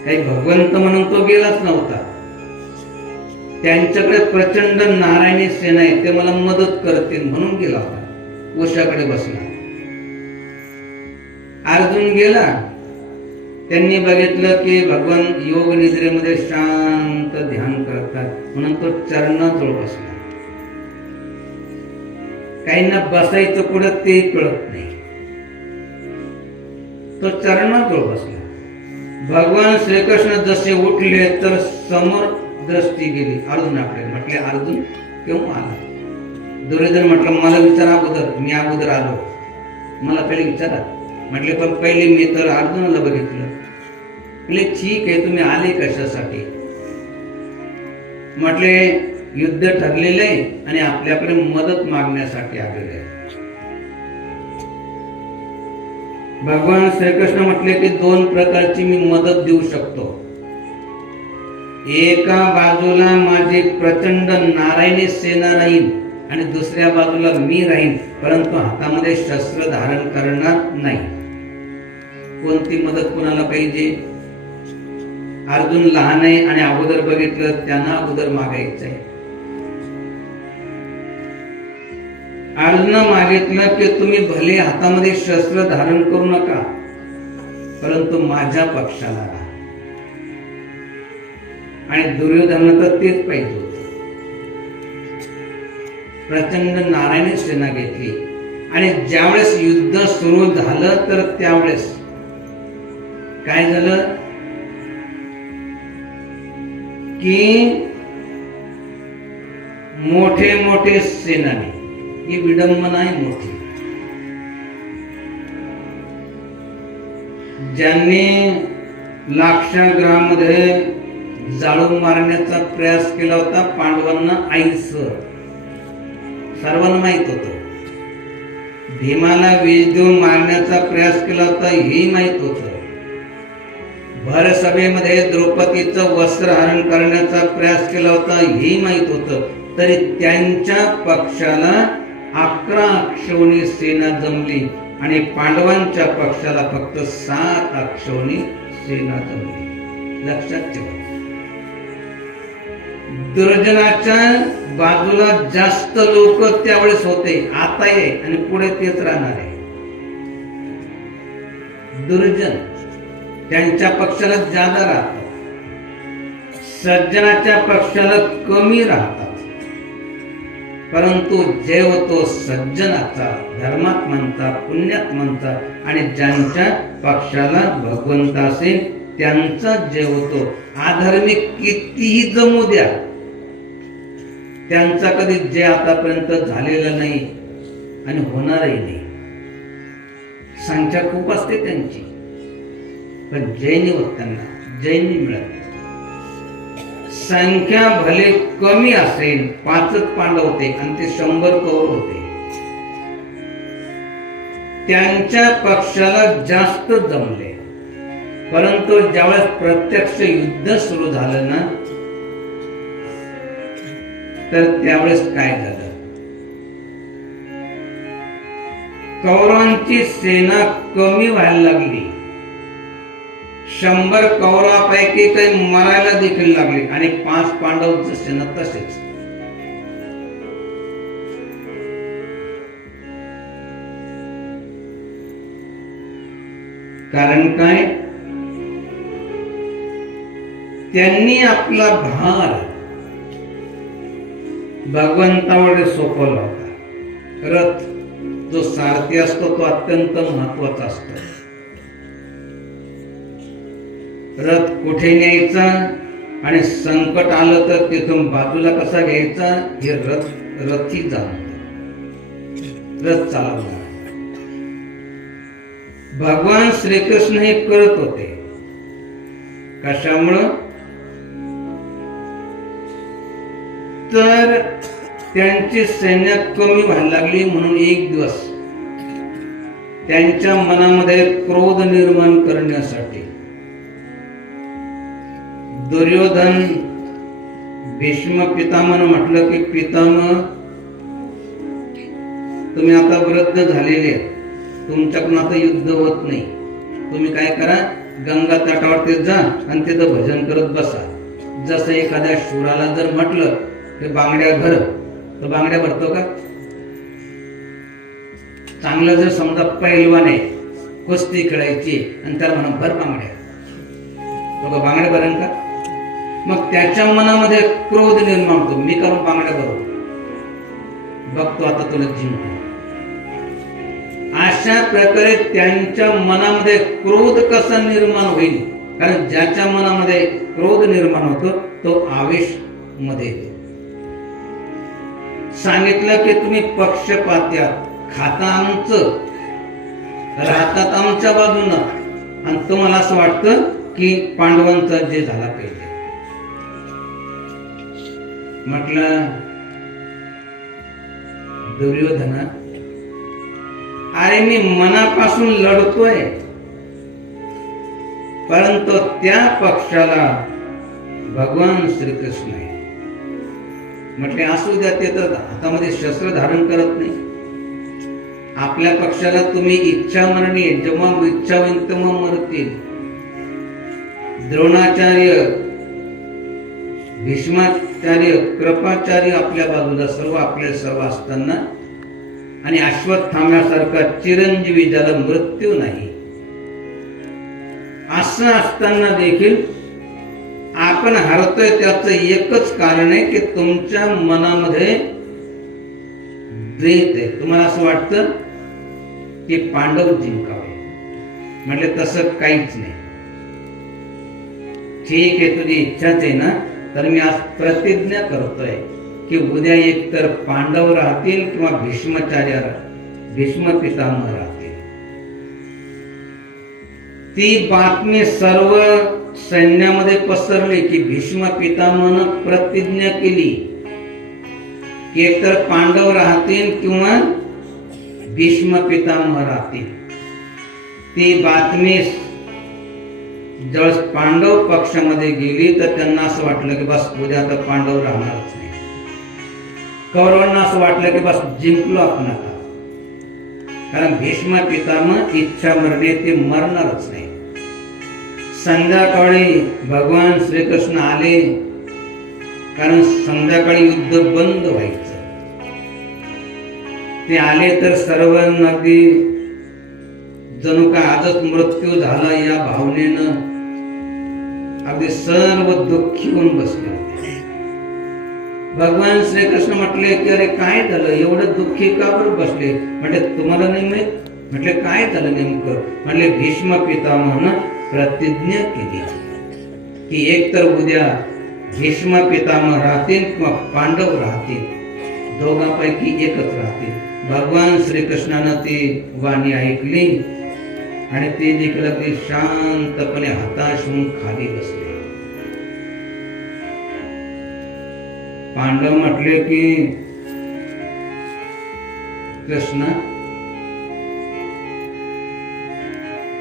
काही भगवंत म्हणून तो गेलाच नव्हता. त्यांच्याकडे प्रचंड नारायणी सेना आहे, ते मला मदत करतील म्हणून गेला होता. उशाकडे बसला. अर्जुन गेला. त्यांनी बघितलं की भगवान योग निद्रेमध्ये शांत ध्यान करतात, म्हणून तो चरणाजवळ बसला. काहींना बसायचं कुठं ते कळत नाही. तो चरणाजवळ बसला. भगवान श्रीकृष्ण जसे उठले तर समोर दृष्टी गेली अर्जुनाकडे. म्हटले अर्जुन केव्हा आला? दुर्योधन म्हटलं मला विचारा अगोदर, मी अगोदर आलो, मला पहिले विचारा. म्हटले पण पहिले मी तर अर्जुनाला बघितलं. म्हटले ठीक आहे, तुम्ही आले कशासाठी? म्हटले युद्ध ठरलेलं आहे आणि आपल्याकडे मदत मागण्यासाठी आलेले आहे. भगवान श्रीकृष्ण म्हटले की 2 प्रकारची मी मदत देऊ शकतो. एका बाजूला माझी प्रचंड नारायणी सेना राहील आणि दुसऱ्या बाजूला मी राहीन, परंतु हातामध्ये शस्त्र धारण करणार नाही. कोणती मदत कोणाला पाहिजे? अर्जुन लहान आहे आणि अगोदर बघितलं, त्यांना अगोदर मागायचं आहे. अर्जुन मागितलं की तुम्ही भले हातामध्ये शस्त्र धारण करू नका, परंतु माझ्या पक्षाला राहा. आणि दुर्योधनाला तर तेच पाहिजे होतं. प्रचंड नारायणी सेना घेतली आणि ज्यावेळेस युद्ध सुरू झालं तर त्यावेळेस काय झालं की मोठे मोठे सेनानी, ही विडंबना आहे मोठी, ज्यांनी लाक्षागृहामध्ये जाळून मारण्याचा प्रयास केला होता पांडवांना आईसर, सर्वांना माहित होत. भीमाला विष देऊन मारण्याचा प्रयास केला होता हेही माहित होत. भर सभेमध्ये द्रौपदीचं वस्त्रहरण करण्याचा प्रयास केला होता हेही माहित होत. तरी त्यांच्या पक्षाला 11 अक्षौणी सेना जमली आणि पांडवांच्या पक्षाला फक्त 7 अक्षौणी सेना जमली. लक्षात ठेवा, दुर्योधनाच्या बाजूला जास्त लोक त्यावेळेस होते, आता आहे आणि पुढे तेच राहणार आहे. दुर्जन त्यांच्या पक्षाला जादा राहतात, सज्जनाच्या पक्षाला कमी राहतात. परंतु जय होतो सज्जनाचा, धर्मात्मांचा, पुण्यात्मांचा आणि ज्यांच्या पक्षाला भगवंत असेल त्यांचा जय होतो. अधार्मिक कितीही जमू द्या, त्यांचा कधी जय आतापर्यंत झालेला नाही आणि होणारही नाही. संख्या खूप असते त्यांची, पण जय नाही होत, त्यांना जय नाही मिळत. संख्या भले कमी असेल, 5च पांडव होते आणि ते 100 कौरव होते, त्यांच्या पक्षाला जास्त जमले. परंतु ज्यावेळेस प्रत्यक्ष युद्ध सुरू झालं ना, तर त्यावेळेस काय झालं, कौरवांची सेना कमी व्हायला लागली. 100 कौरवापैकी काही मरायला देखील लागले आणि 5 पांडवांची सेना तसेच. कारण काय, त्यांनी आपला भार भगवंतावर सोपवला होता. रथ जो सारथी असतो तो अत्यंत महत्वाचा असतो. रथ कुठे न्यायचा आणि संकट आलं तर तिथून बाजूला कसा घ्यायचा हे रथी जाणतो, रथ चालवणार. भगवान श्रीकृष्ण हे करत होते. कशामुळं, तर त्यांची सैन्य कमी व्हायला लागली म्हणून एक दिवस त्यांच्या मनामध्ये क्रोध निर्माण करण्यासाठी दुर्योधन भीष्म पितामह म्हटलं की पितामह तुम्ही आता वृद्ध झालेले, तुमच्याकडून आता युद्ध होत नाही, तुम्ही काय करा, गंगा तटावरती जा आणि तिथं भजन करत बसा. जसं एखाद्या शूराला जर म्हटलं की बांगड्या भर, तर बांगड्या भरतो का? चांगलं जर समजा पैलवान आहे, कुस्ती खेळायची आणि त्याला म्हणा भर बांगड्या, तो का बांगड्या भरण का? मग त्याच्या मनामध्ये क्रोध निर्माण होतो, मी करून बांगड्या भरतो, बघतो आता तुला जिंकतो. अशा प्रकारे त्यांच्या मनामध्ये क्रोध कसा निर्माण होईल, कारण ज्याच्या मनामध्ये क्रोध निर्माण होतो तो आवेश मध्ये येतो. सांगितलं की तुम्ही पक्षपाती आहात, खाता आमचं, राहतात आमच्या बाजूनं आणि तुम्हाला असं वाटतं की पांडवांचा जे झाला पाहिजे. म्हटलं दुर्योधना, अरे मी मनापासून लढतोय, परंतु त्या पक्षाला भगवान श्रीकृष्ण आहे. म्हटले असू द्या, ते तर हातामध्ये शस्त्र धारण करत नाही. आपल्या पक्षाला तुम्ही इच्छा मरणी, जेव्हा इच्छा होईल तेव्हा मरतील. द्रोणाचार्य, भीष्माचार्य, कृपाचार्य आपल्या बाजूला सर्व आपले सर्व असताना आणि अश्वत्थाम्यासारखा चिरंजीवी, ज्याला मृत्यू नाही, असं असताना देखील आपण हरतोय. त्याचं एकच कारण आहे की तुमच्या मनामध्ये द्वेष आहे. तुम्हाला असं वाटतं की पांडव जिंकावे. म्हटले तसं काहीच नाही. ठीक आहे, तुझी इच्छाच आहे ना, तर मी आज प्रतिज्ञा करतोय की उद्या एकतर पांडव राहतील किंवा भीष्म पितामह राहतील. ती बातमी सर्व सैन्यामध्ये पसरली की भीष्म पितामहानं प्रतिज्ञा केली की एकतर पांडव राहतील किंवा भीष्म पितामह राहतील. ती बातमी ज्यावेळेस पांडव पक्षामध्ये गेली तर त्यांना असं वाटलं की बस उद्या तर पांडव राहणारच नाही. कौरवांना असं वाटलं की बस जिंकलो आपण आता, कारण भीष्म पितामह इच्छा मरणे ते मरणारच नाही. संध्याकाळी भगवान श्रीकृष्ण आले, कारण संध्याकाळी युद्ध बंद व्हायचं. ते आले तर सर्वांना अगदी जणू काय आजच मृत्यू झाला या भावनेनं अगदी सर्व दुःखी होऊन बसले होते. भगवान श्रीकृष्ण म्हटले की अरे काय झालं, एवढं दुःखी का बरं बसले? म्हटले तुम्हाला नाही माहित? म्हटले काय झालं नेमकं? म्हटले भीष्म पितामहानं प्रतिज्ञा केली की एकतर उद्या भीष्म पितामह राहतील किंवा पांडव राहतील, दोघांपैकी एकच राहतील. भगवान श्रीकृष्णानं ती वाणी ऐकली आणि ते देखील अगदी शांतपणे हताश होऊन खाली बसले. पांडव म्हटले की कृष्ण,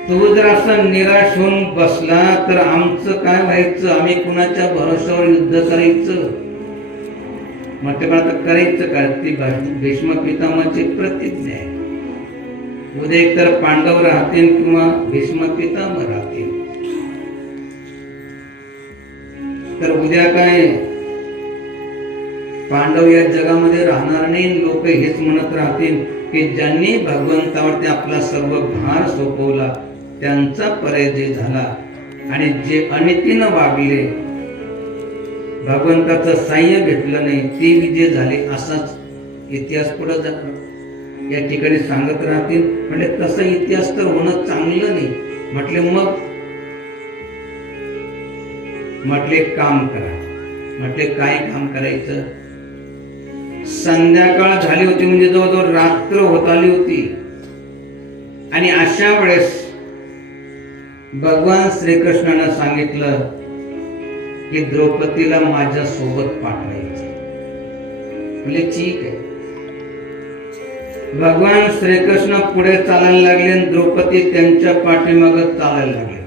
तू जर असं निराश होऊन बसला तर आमचं काय व्हायचं? आम्ही कुणाच्या भरोश्यावर युद्ध करायचं? म्हटलं पण आता करायचं काय? ती भीष्म पितामहाची प्रतिज्ञा आहे. उद्या एकतर पांडव राहतील किंवा भीष्म पितामह राहतील. तर उद्या काय पांडव या जगामध्ये राहणार नाही. लोक हेच म्हणत राहतील की ज्यांनी भगवंतावरती आपला सर्व भार सोपवला त्यांचा पराजय झाला, आणि जे अनितीनं वागले, भगवंताचं साह्य घेतलं नाही, ते विजय झाले. असाच इतिहास पुढे या ठिकाणी सांगत राहतील. म्हणजे तसं इतिहास तर होणं चांगलं नाही. म्हटले काम करा. म्हटले काय काम करायचं? संध्याकाळ झाली होती, म्हणजे जवळजवळ रात्र होत आली होती, आणि अशा वेळेस भगवान श्रीकृष्णानं सांगितलं की द्रौपदीला माझ्या सोबत पाठवायचं. म्हणजे ठीक आहे. भगवान श्रीकृष्ण पुढे चालायला लागले आणि द्रौपदी त्यांच्या पाठीमागे चालायला लागले.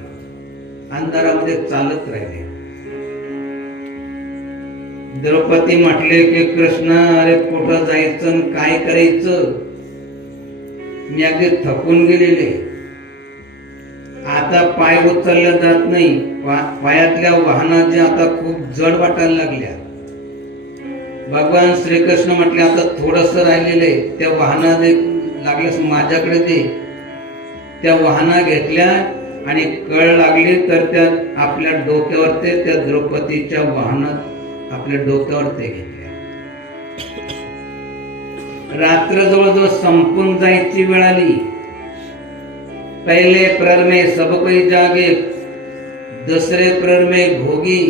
अंधारामध्ये चालत राहिले. द्रौपदी म्हटले की कृष्ण, अरे कुठं जायचं आणि काय करायचं? मी अगदी थकून गेलेले, आता पाय उचलल्या जात नाही. पायातल्या वाहनाच्या आता खूप जड वाटायला लागल्या. भगवान श्रीकृष्ण म्हटले आता थोडस राहिलेले, त्या वाहना लागल्यास माझ्याकडे दे. त्या वाहना घेतल्या आणि कळ लागली तर त्या आपल्या डोक्यावर त्या द्रौपदीच्या वाहनात आपल्या डोक्यावर ते घेतल्या. रात्र जवळजवळ संपून जायची वेळ आली. पहले प्रहर में सब कोई जागे, दूसरे प्रहर में भोगी,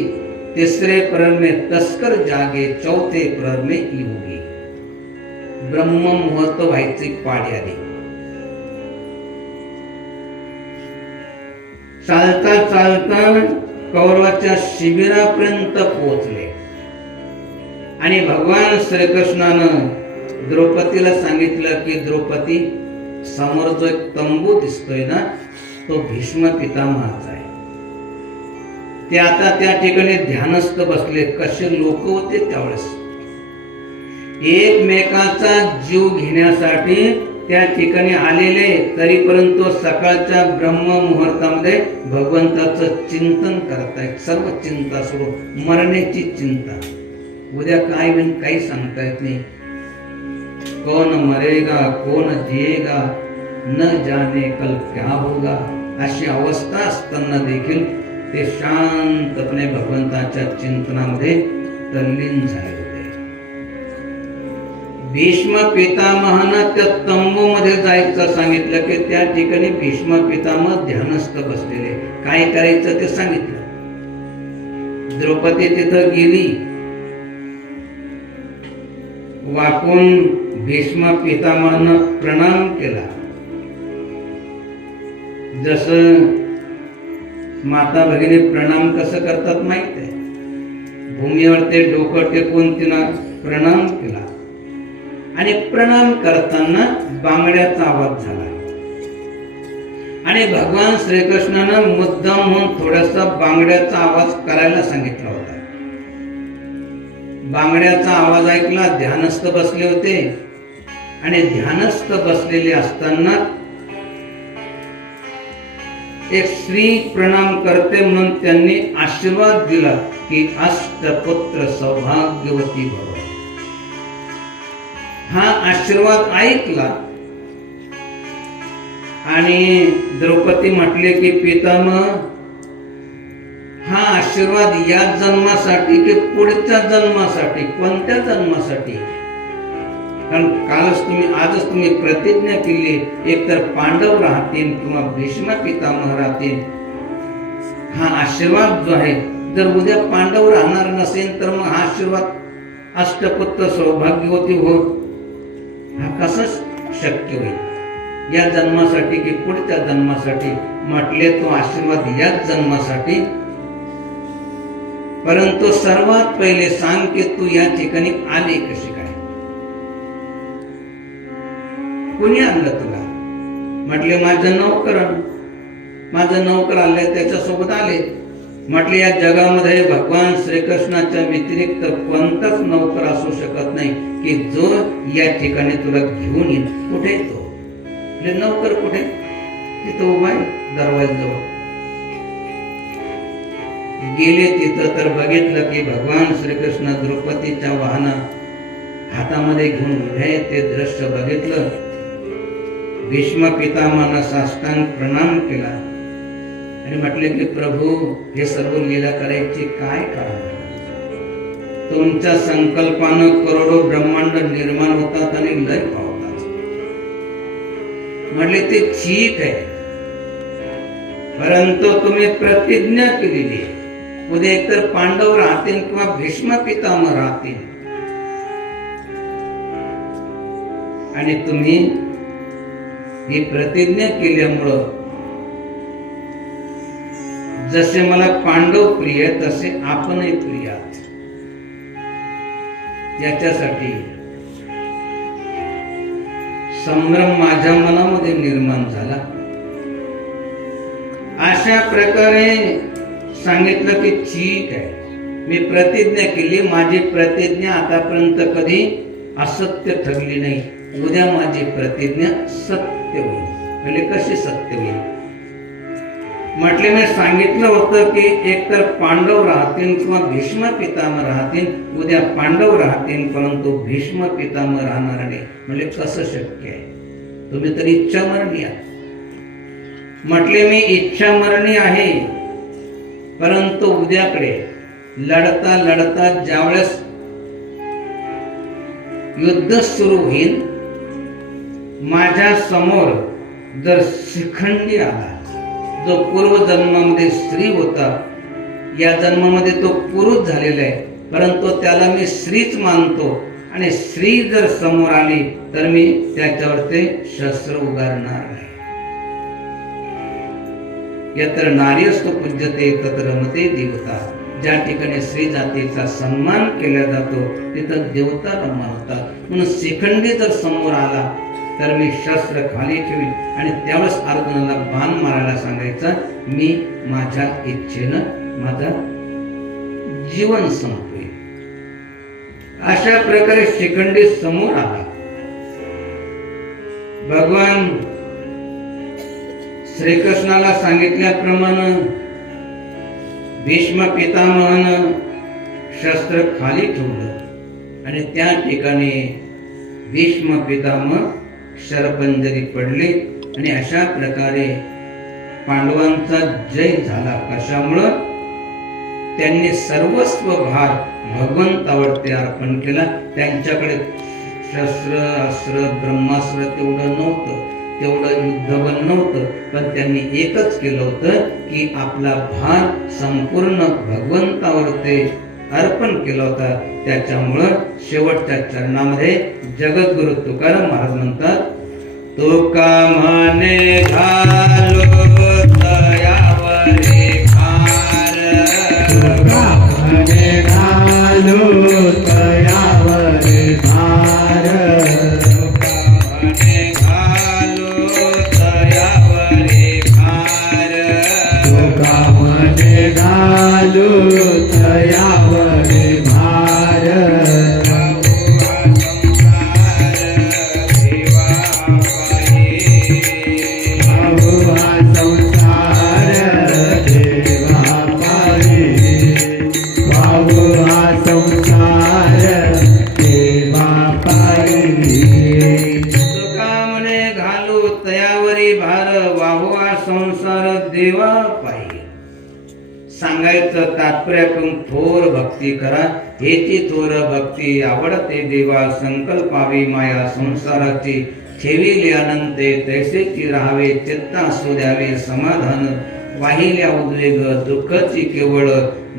तीसरे प्रहर में तस्कर जागे, चौथे प्रहर में योगी. ब्रह्म मुहूर्त व्हायची पाळी आली. चालता चालता कौरवाच्या शिबिरापर्यंत पोहोचले, आणि भगवान श्रीकृष्णानं द्रौपदीला सांगितलं की द्रौपदी, समोर जो एक तंबू दिसतोय ना, तो भीष्म पितामहाचा आहे. ते आता त्या ठिकाणी ध्यानस्थ बसले. कसे लोक होते त्यावेळेस, एकमेकाचा जीव घेण्यासाठी त्या ठिकाणी आलेले. तरी परंतु सकाळच्या ब्रह्म मुहूर्तामध्ये भगवंताचं चिंतन करतायत. सर्व चिंता सोडून मरण्याची चिंता. उद्या काय होईल काही सांगता येत नाही. कौन मरेगा कौन जिएगा न जाने कल क्या होगा, अशी अवस्था असताना देखील ते शांतपणे भगवंताच्या चिंतनामध्ये तल्लीन झाले होते. भीष्म पितामहानं त्या तंबूमध्ये जायचं सांगितलं की त्या ठिकाणी भीष्म पितामह ध्यानस्थ बसलेले. काय करायचं ते सांगितलं. द्रौपदी तिथं गेली. वाकून भीष्म पितामहानं प्रणाम केला. जसं माता भगिनी प्रणाम कसं करतात माहित आहे. भूमीवर ते डोकं टेकून तिनं प्रणाम केला आणि प्रणाम करताना बांगड्याचा आवाज झाला आणि भगवान श्रीकृष्णानं मुद्दाम म्हणून थोडासा बांगड्याचा आवाज करायला सांगितला होता. बांगड्याचा आवाज ऐकला. ध्यानस्थ बसले होते आणि ध्यानस्थ बसलेले असताना एक स्त्री प्रणाम करते म्हणून त्यांनी आशीर्वाद दिला की अष्टपुत्र सौभाग्यवती भव. हा आशीर्वाद ऐकला आणि द्रौपदी म्हटले की पितामह, हा आशीर्वाद या जन्मासाठी की पुढच्या जन्मासाठी, कोणत्या जन्मासाठी? कारण आजच तुम्ही प्रतिज्ञा केली एकतर पांडव राहतील किंवा भीष्म पितामह राहतील. हा आशीर्वाद जो आहे, जर उद्या पांडव राहणार नसेल तर मग हा आशीर्वाद अष्टपुत्र सौभाग्यवती हो हा कसा शक्य होईल? या जन्मासाठी की पुढच्या जन्मासाठी? म्हटले तो आशीर्वाद याच जन्मासाठी. परंतु सर्वात पहिले सांग की तू या ठिकाणी आले कशी काय? कोणी आणलं तुला? म्हटले माझं नौकर आले, त्याच्यासोबत आले. म्हटले या जगामध्ये भगवान श्रीकृष्णाच्या व्यतिरिक्त कोणताच नौकर असू शकत नाही की जो या ठिकाणी तुला घेऊन येईल. कुठे तो नौकर? कुठे? तिथं उभा आहे दरवाजाजवळ. गेले तिथं तर बघितलं की भगवान श्रीकृष्ण द्रौपदीच्या वाहना हातामध्ये घेऊन उभे. ते दृश्य बघितलं. भीष्म पितामहानं साष्टांग प्रणाम केला आणि म्हटले की प्रभू, हे सर्व लीला करायची काय कारण? तुमच्या संकल्पानं करोडो ब्रह्मांड निर्माण होतात आणि लय पावतात. म्हटले ते ठीक आहे, परंतु तुम्ही प्रतिज्ञा केलेली आहे उद्या एकतर पांडव राहतील किंवा भीष्म पितामह राहतील आणि तुम्ही ही प्रतिज्ञा केल्यामुळं जसे मला पांडव प्रिय तसे आपणही प्रिय आहात. याच्यासाठी संभ्रम माझ्या मनामध्ये निर्माण झाला. अशा प्रकारे सांगितलं की ठीक आहे, मी प्रतिज्ञा केली. माझी प्रतिज्ञा आतापर्यंत कधी असत्य ठरली नाही. उद्या माझी प्रतिज्ञा सत्य होईल. म्हणजे कशी सत्य होईल? म्हटले मी सांगितलं होतं की एकतर पांडव राहतील किंवा भीष्म पितामह राहतील. उद्या पांडव राहतील परंतु भीष्म पितामह राहणार नाही. म्हणजे कसं शक्य आहे? तुम्ही तर इच्छामरणी आहात. म्हटले मी इच्छामरणी आहे, परंतु उद्याकडे लढता लढता ज्यावेळेस युद्ध सुरू होईल, माझ्या समोर जर शिखंडी आला, जो पूर्व जन्मामध्ये स्त्री होता, या जन्मामध्ये तो पुरुष झालेला आहे, परंतु त्याला मी स्त्रीच मानतो आणि स्त्री जर समोर आली तर मी त्याच्यावर ते शस्त्र उगारणार आहे. यत्र नार्यस्तु पूज्यते तत्र रमते देवता. ज्या ठिकाणी स्त्री जातीचा सन्मान केला जातो तिथं देवता रममान होतात. म्हणून शिखंडी जर समोर आला तर मी शस्त्र खाली ठेवीन आणि त्यावेळेस अर्जुनाला बाण मारायला सांगायचं, मी माझ्या इच्छेनं माझं जीवन संपवेन. अशा प्रकारे शिखंडी समोर आला. भगवान श्रीकृष्णाला सांगितल्याप्रमाणे भीष्म पितामहानं शस्त्र खाली ठेवलं आणि त्या ठिकाणी भीष्म पितामह शरपंजरी पडले आणि अशा प्रकारे पांडवांचा जय झाला. कशामुळं? त्यांनी सर्वस्व भार भगवंतावरती अर्पण केला. त्यांच्याकडे शस्त्र अस्त्र ब्रह्मास्त्र तेवढं नव्हतं, तेवढं युद्धबल नव्हतं, पण त्यांनी एकच केलं होतं की आपला भार संपूर्ण भगवंतावरती अर्पण केला होता. त्याच्यामुळं शेवटच्या चरणामध्ये जगद्गुरु तुकाराम महाराज म्हणतात, तुका म्हणे घालो तयावरी भार, तुका म्हणे घालो तयावरी भार, तुका म्हणे घालो तयावरी भार, तुका म्हणे घालो तयावरी भार, देवा पाहिजे. सांगायचं तात्पर्य थोर भक्ती करा, हेची थोर भक्ती आवडते देवा. संकल्पावी माया संसाराची, ठेविले अनंते तैसेची राहावे. चित्ता असू द्यावे समाधान, वाहिल्या उद्वेग दुःखाची केवळ.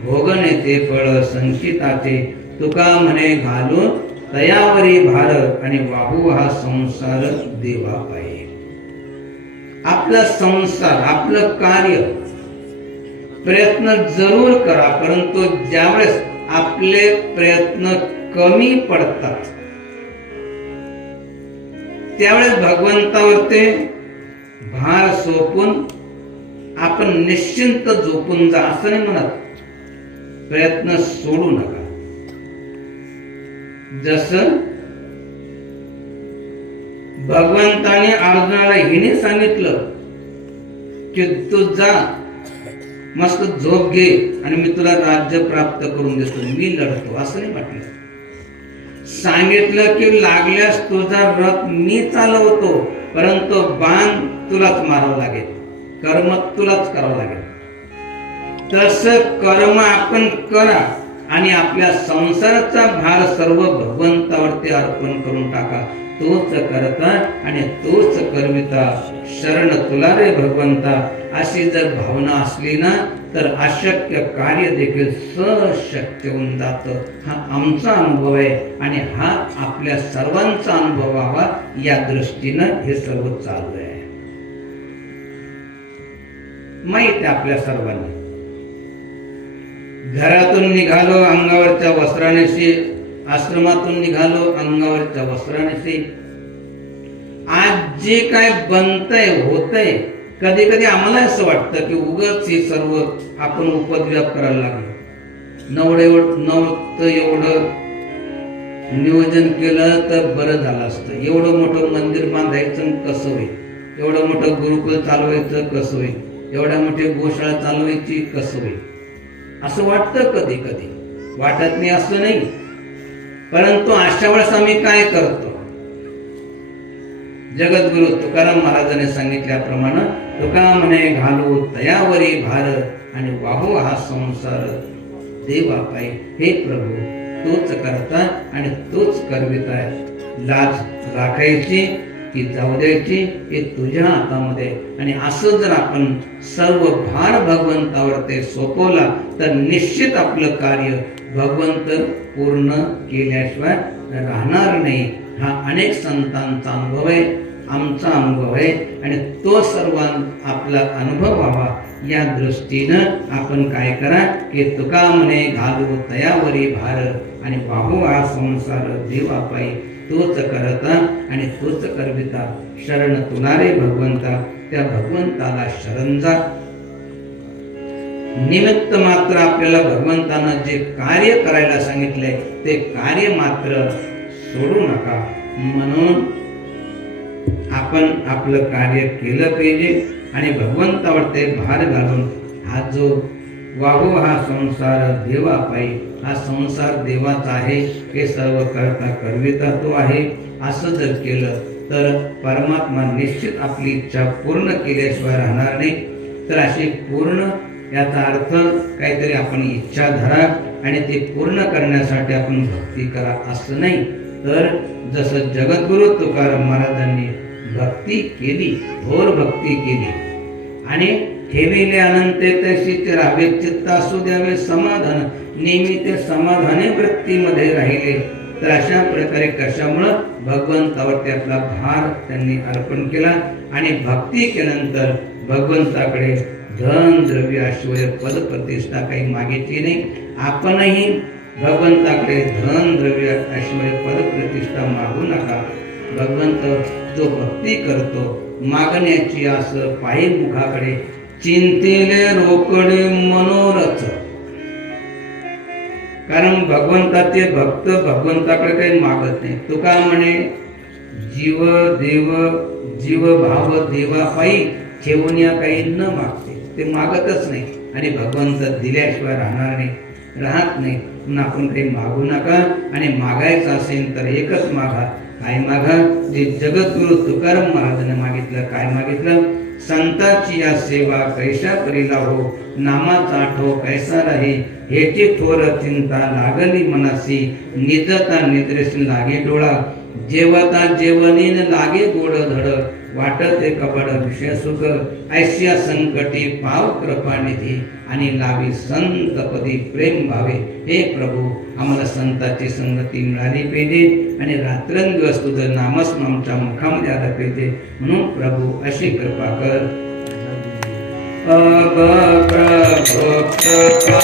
भोगणे ते फळ संचिताचे, तुका म्हणे घालून तयावरी भार, आणि वाहू हा संसार देवा पाहिजे. आपला संसार, आपलं कार्य, प्रयत्न जरूर करा, परंतु ज्यावेळेस आपले प्रयत्न कमी पडतात त्यावेळेस भगवंतावरती भार सोपून आपण निश्चिंत झोपून जा. असं नाही म्हणत, प्रयत्न सोडू नका. जसं भगवंताने अर्जुनाला हिने सांगितलं की तू जा, मस्त झोप घे आणि मी तुला राज्य प्राप्त करून देतो, मी लढतो. असं नाही म्हटलं. सांगितलं की लागल्यास तुझा रथ मी चालवतो, परंतु बाण तुलाच मारावं लागेल, कर्म तुलाच करावं लागेल. तसं कर्म आपण करा आणि आपल्या संसाराचा भार सर्व भगवंतावरती अर्पण करून टाका. तोच करता आणि तोच करविता, शरण तुला रे भगवंता. अशी जर भावना असली ना तर अशक्य कार्य देखील शक्य होऊन जातं. हा आमचा अनुभव आहे आणि हा आपल्या सर्वांचा अनुभव व्हावा या दृष्टीनं हे सर्व चालू आहे. माहित आहे आपल्या सर्वांना. घरातून निघालो अंगावरच्या वस्त्रानेशी, आश्रमातून निघालो अंगावरच्या वस्त्रानेशी. आज जे काय बनतंय होतंय, कधी कधी आम्हाला असं वाटतं की उगाच हे सर्व आपण उपद्व्याप करायला लागलो. नव्हतं एवढं नियोजन केलं तर बरं झालं असतं. एवढं मोठं मंदिर बांधायचं कसं होईल, एवढं मोठं गुरुकुल चालवायचं कसं होईल, एवढ्या मोठी गोशाळा चालवायची कसं होईल, असं वाटतं कधी कधी. वाटत नाही असं नाही, परंतु अशा वेळेस आम्ही काय करतो? जगद्गुरु तुकाराम महाराजांनी सांगितल्याप्रमाणे, तुका म्हणे घालू तयावरी भार, आणि वाहू हा संसार देवा पायी. हे प्रभू, तोच करता आणि तोच करविताय. लाज राखायची की जाऊ द्यायची हे तुझ्या हातामध्ये. आणि असं जर आपण सर्व भार भगवंतावर ते सोपवला तर निश्चित आपलं कार्य भगवंत पूर्ण केल्याशिवाय राहणार नाही. हा अनेक संतांचा अनुभव आहे, आमचा अनुभव आहे, आणि तो सर्वांना आपला अनुभव व्हावा या दृष्टीनं आपण काय करा की तुका म्हणे घालू तयावरी भार, आणि वाहू हा संसार देवा पायी. तोच करता आणि तोच करविता, शरण तुला रे भगवंता. त्या भगवंताला शरण जा. निमित्त मात्र आपल्याला भगवंतानं जे कार्य करायला सांगितले ते कार्य मात्र सोडू नका. म्हणून आपण आपलं कार्य केलं पाहिजे आणि भगवंतावर ते भार घालून हा जो वाहू हा संसार देवा पायी हा संसार देवाचा आहे, हे सर्व करता करविता तो आहे, असं जर केलं तर परमात्मा निश्चित आपली इच्छा पूर्ण केल्याशिवाय राहणार नाही. तर अशी पूर्ण याचा अर्थ काहीतरी आपण इच्छा धरा आणि ते पूर्ण करण्यासाठी आपण भक्ती करा असं नाही. तर जसं जगद्गुरु तुकाराम महाराजांनी भक्ती केली, घोर भक्ती केली आणि ठेविले अनंते तशी ते राहावे, चित्त असू द्यावे समाधान, नेहमी ते समाधानी वृत्तीमध्ये राहिले. तर अशा प्रकारे कशामुळं भगवंतावरती आपला भार त्यांनी अर्पण केला आणि भक्ती केल्यानंतर भगवंताकडे धन द्रव्य ऐश्वर्य पद प्रतिष्ठा काही मागितली नाही. आपणही भगवंताकडे धन द्रव्य ऐश्वर्य पद प्रतिष्ठा मागू नका. भगवंत जो भक्ती करतो मागण्याची आस पायी मुखाकडे, चिंतेले रोकडे मनोरथ. कारण भगवंताचे भक्त भगवंताकडे काही मागत नाही. तुका म्हणे जीव देव जीव भाव देवापायी ठेवून या काही न मागते, ते मागतच नाही आणि भगवंत दिल्याशिवाय राहणार नाही, राहत नाही. म्हणून आपण काही मागू नका आणि मागायचं असेल तर एकच मागा. काय मागा? जे जगद्गुरु तुकाराम महाराजांनी मागितलं. काय मागितलं? संताची या सेवा कैसा करीला हो, नामाचा आठो कैसा राही, हेची थोर चिंता लागली मनासी, निजता निद्रेशी लागे डोळा, जेवता जेवणीन लागे गोड धड, वाटते कपड विषय सुख, ऐश्या संकटी पाव कृपानिधी, आणि लावी संतपदी प्रेम भावे. हे प्रभू, आम्हाला संताची संगती मिळाली पाहिजे आणि रात्रंदिवस तुझं नामस्मरण आमच्या मुखामध्ये आलं पाहिजे. म्हणून प्रभू अशी कृपा कर. प्रभु कृपा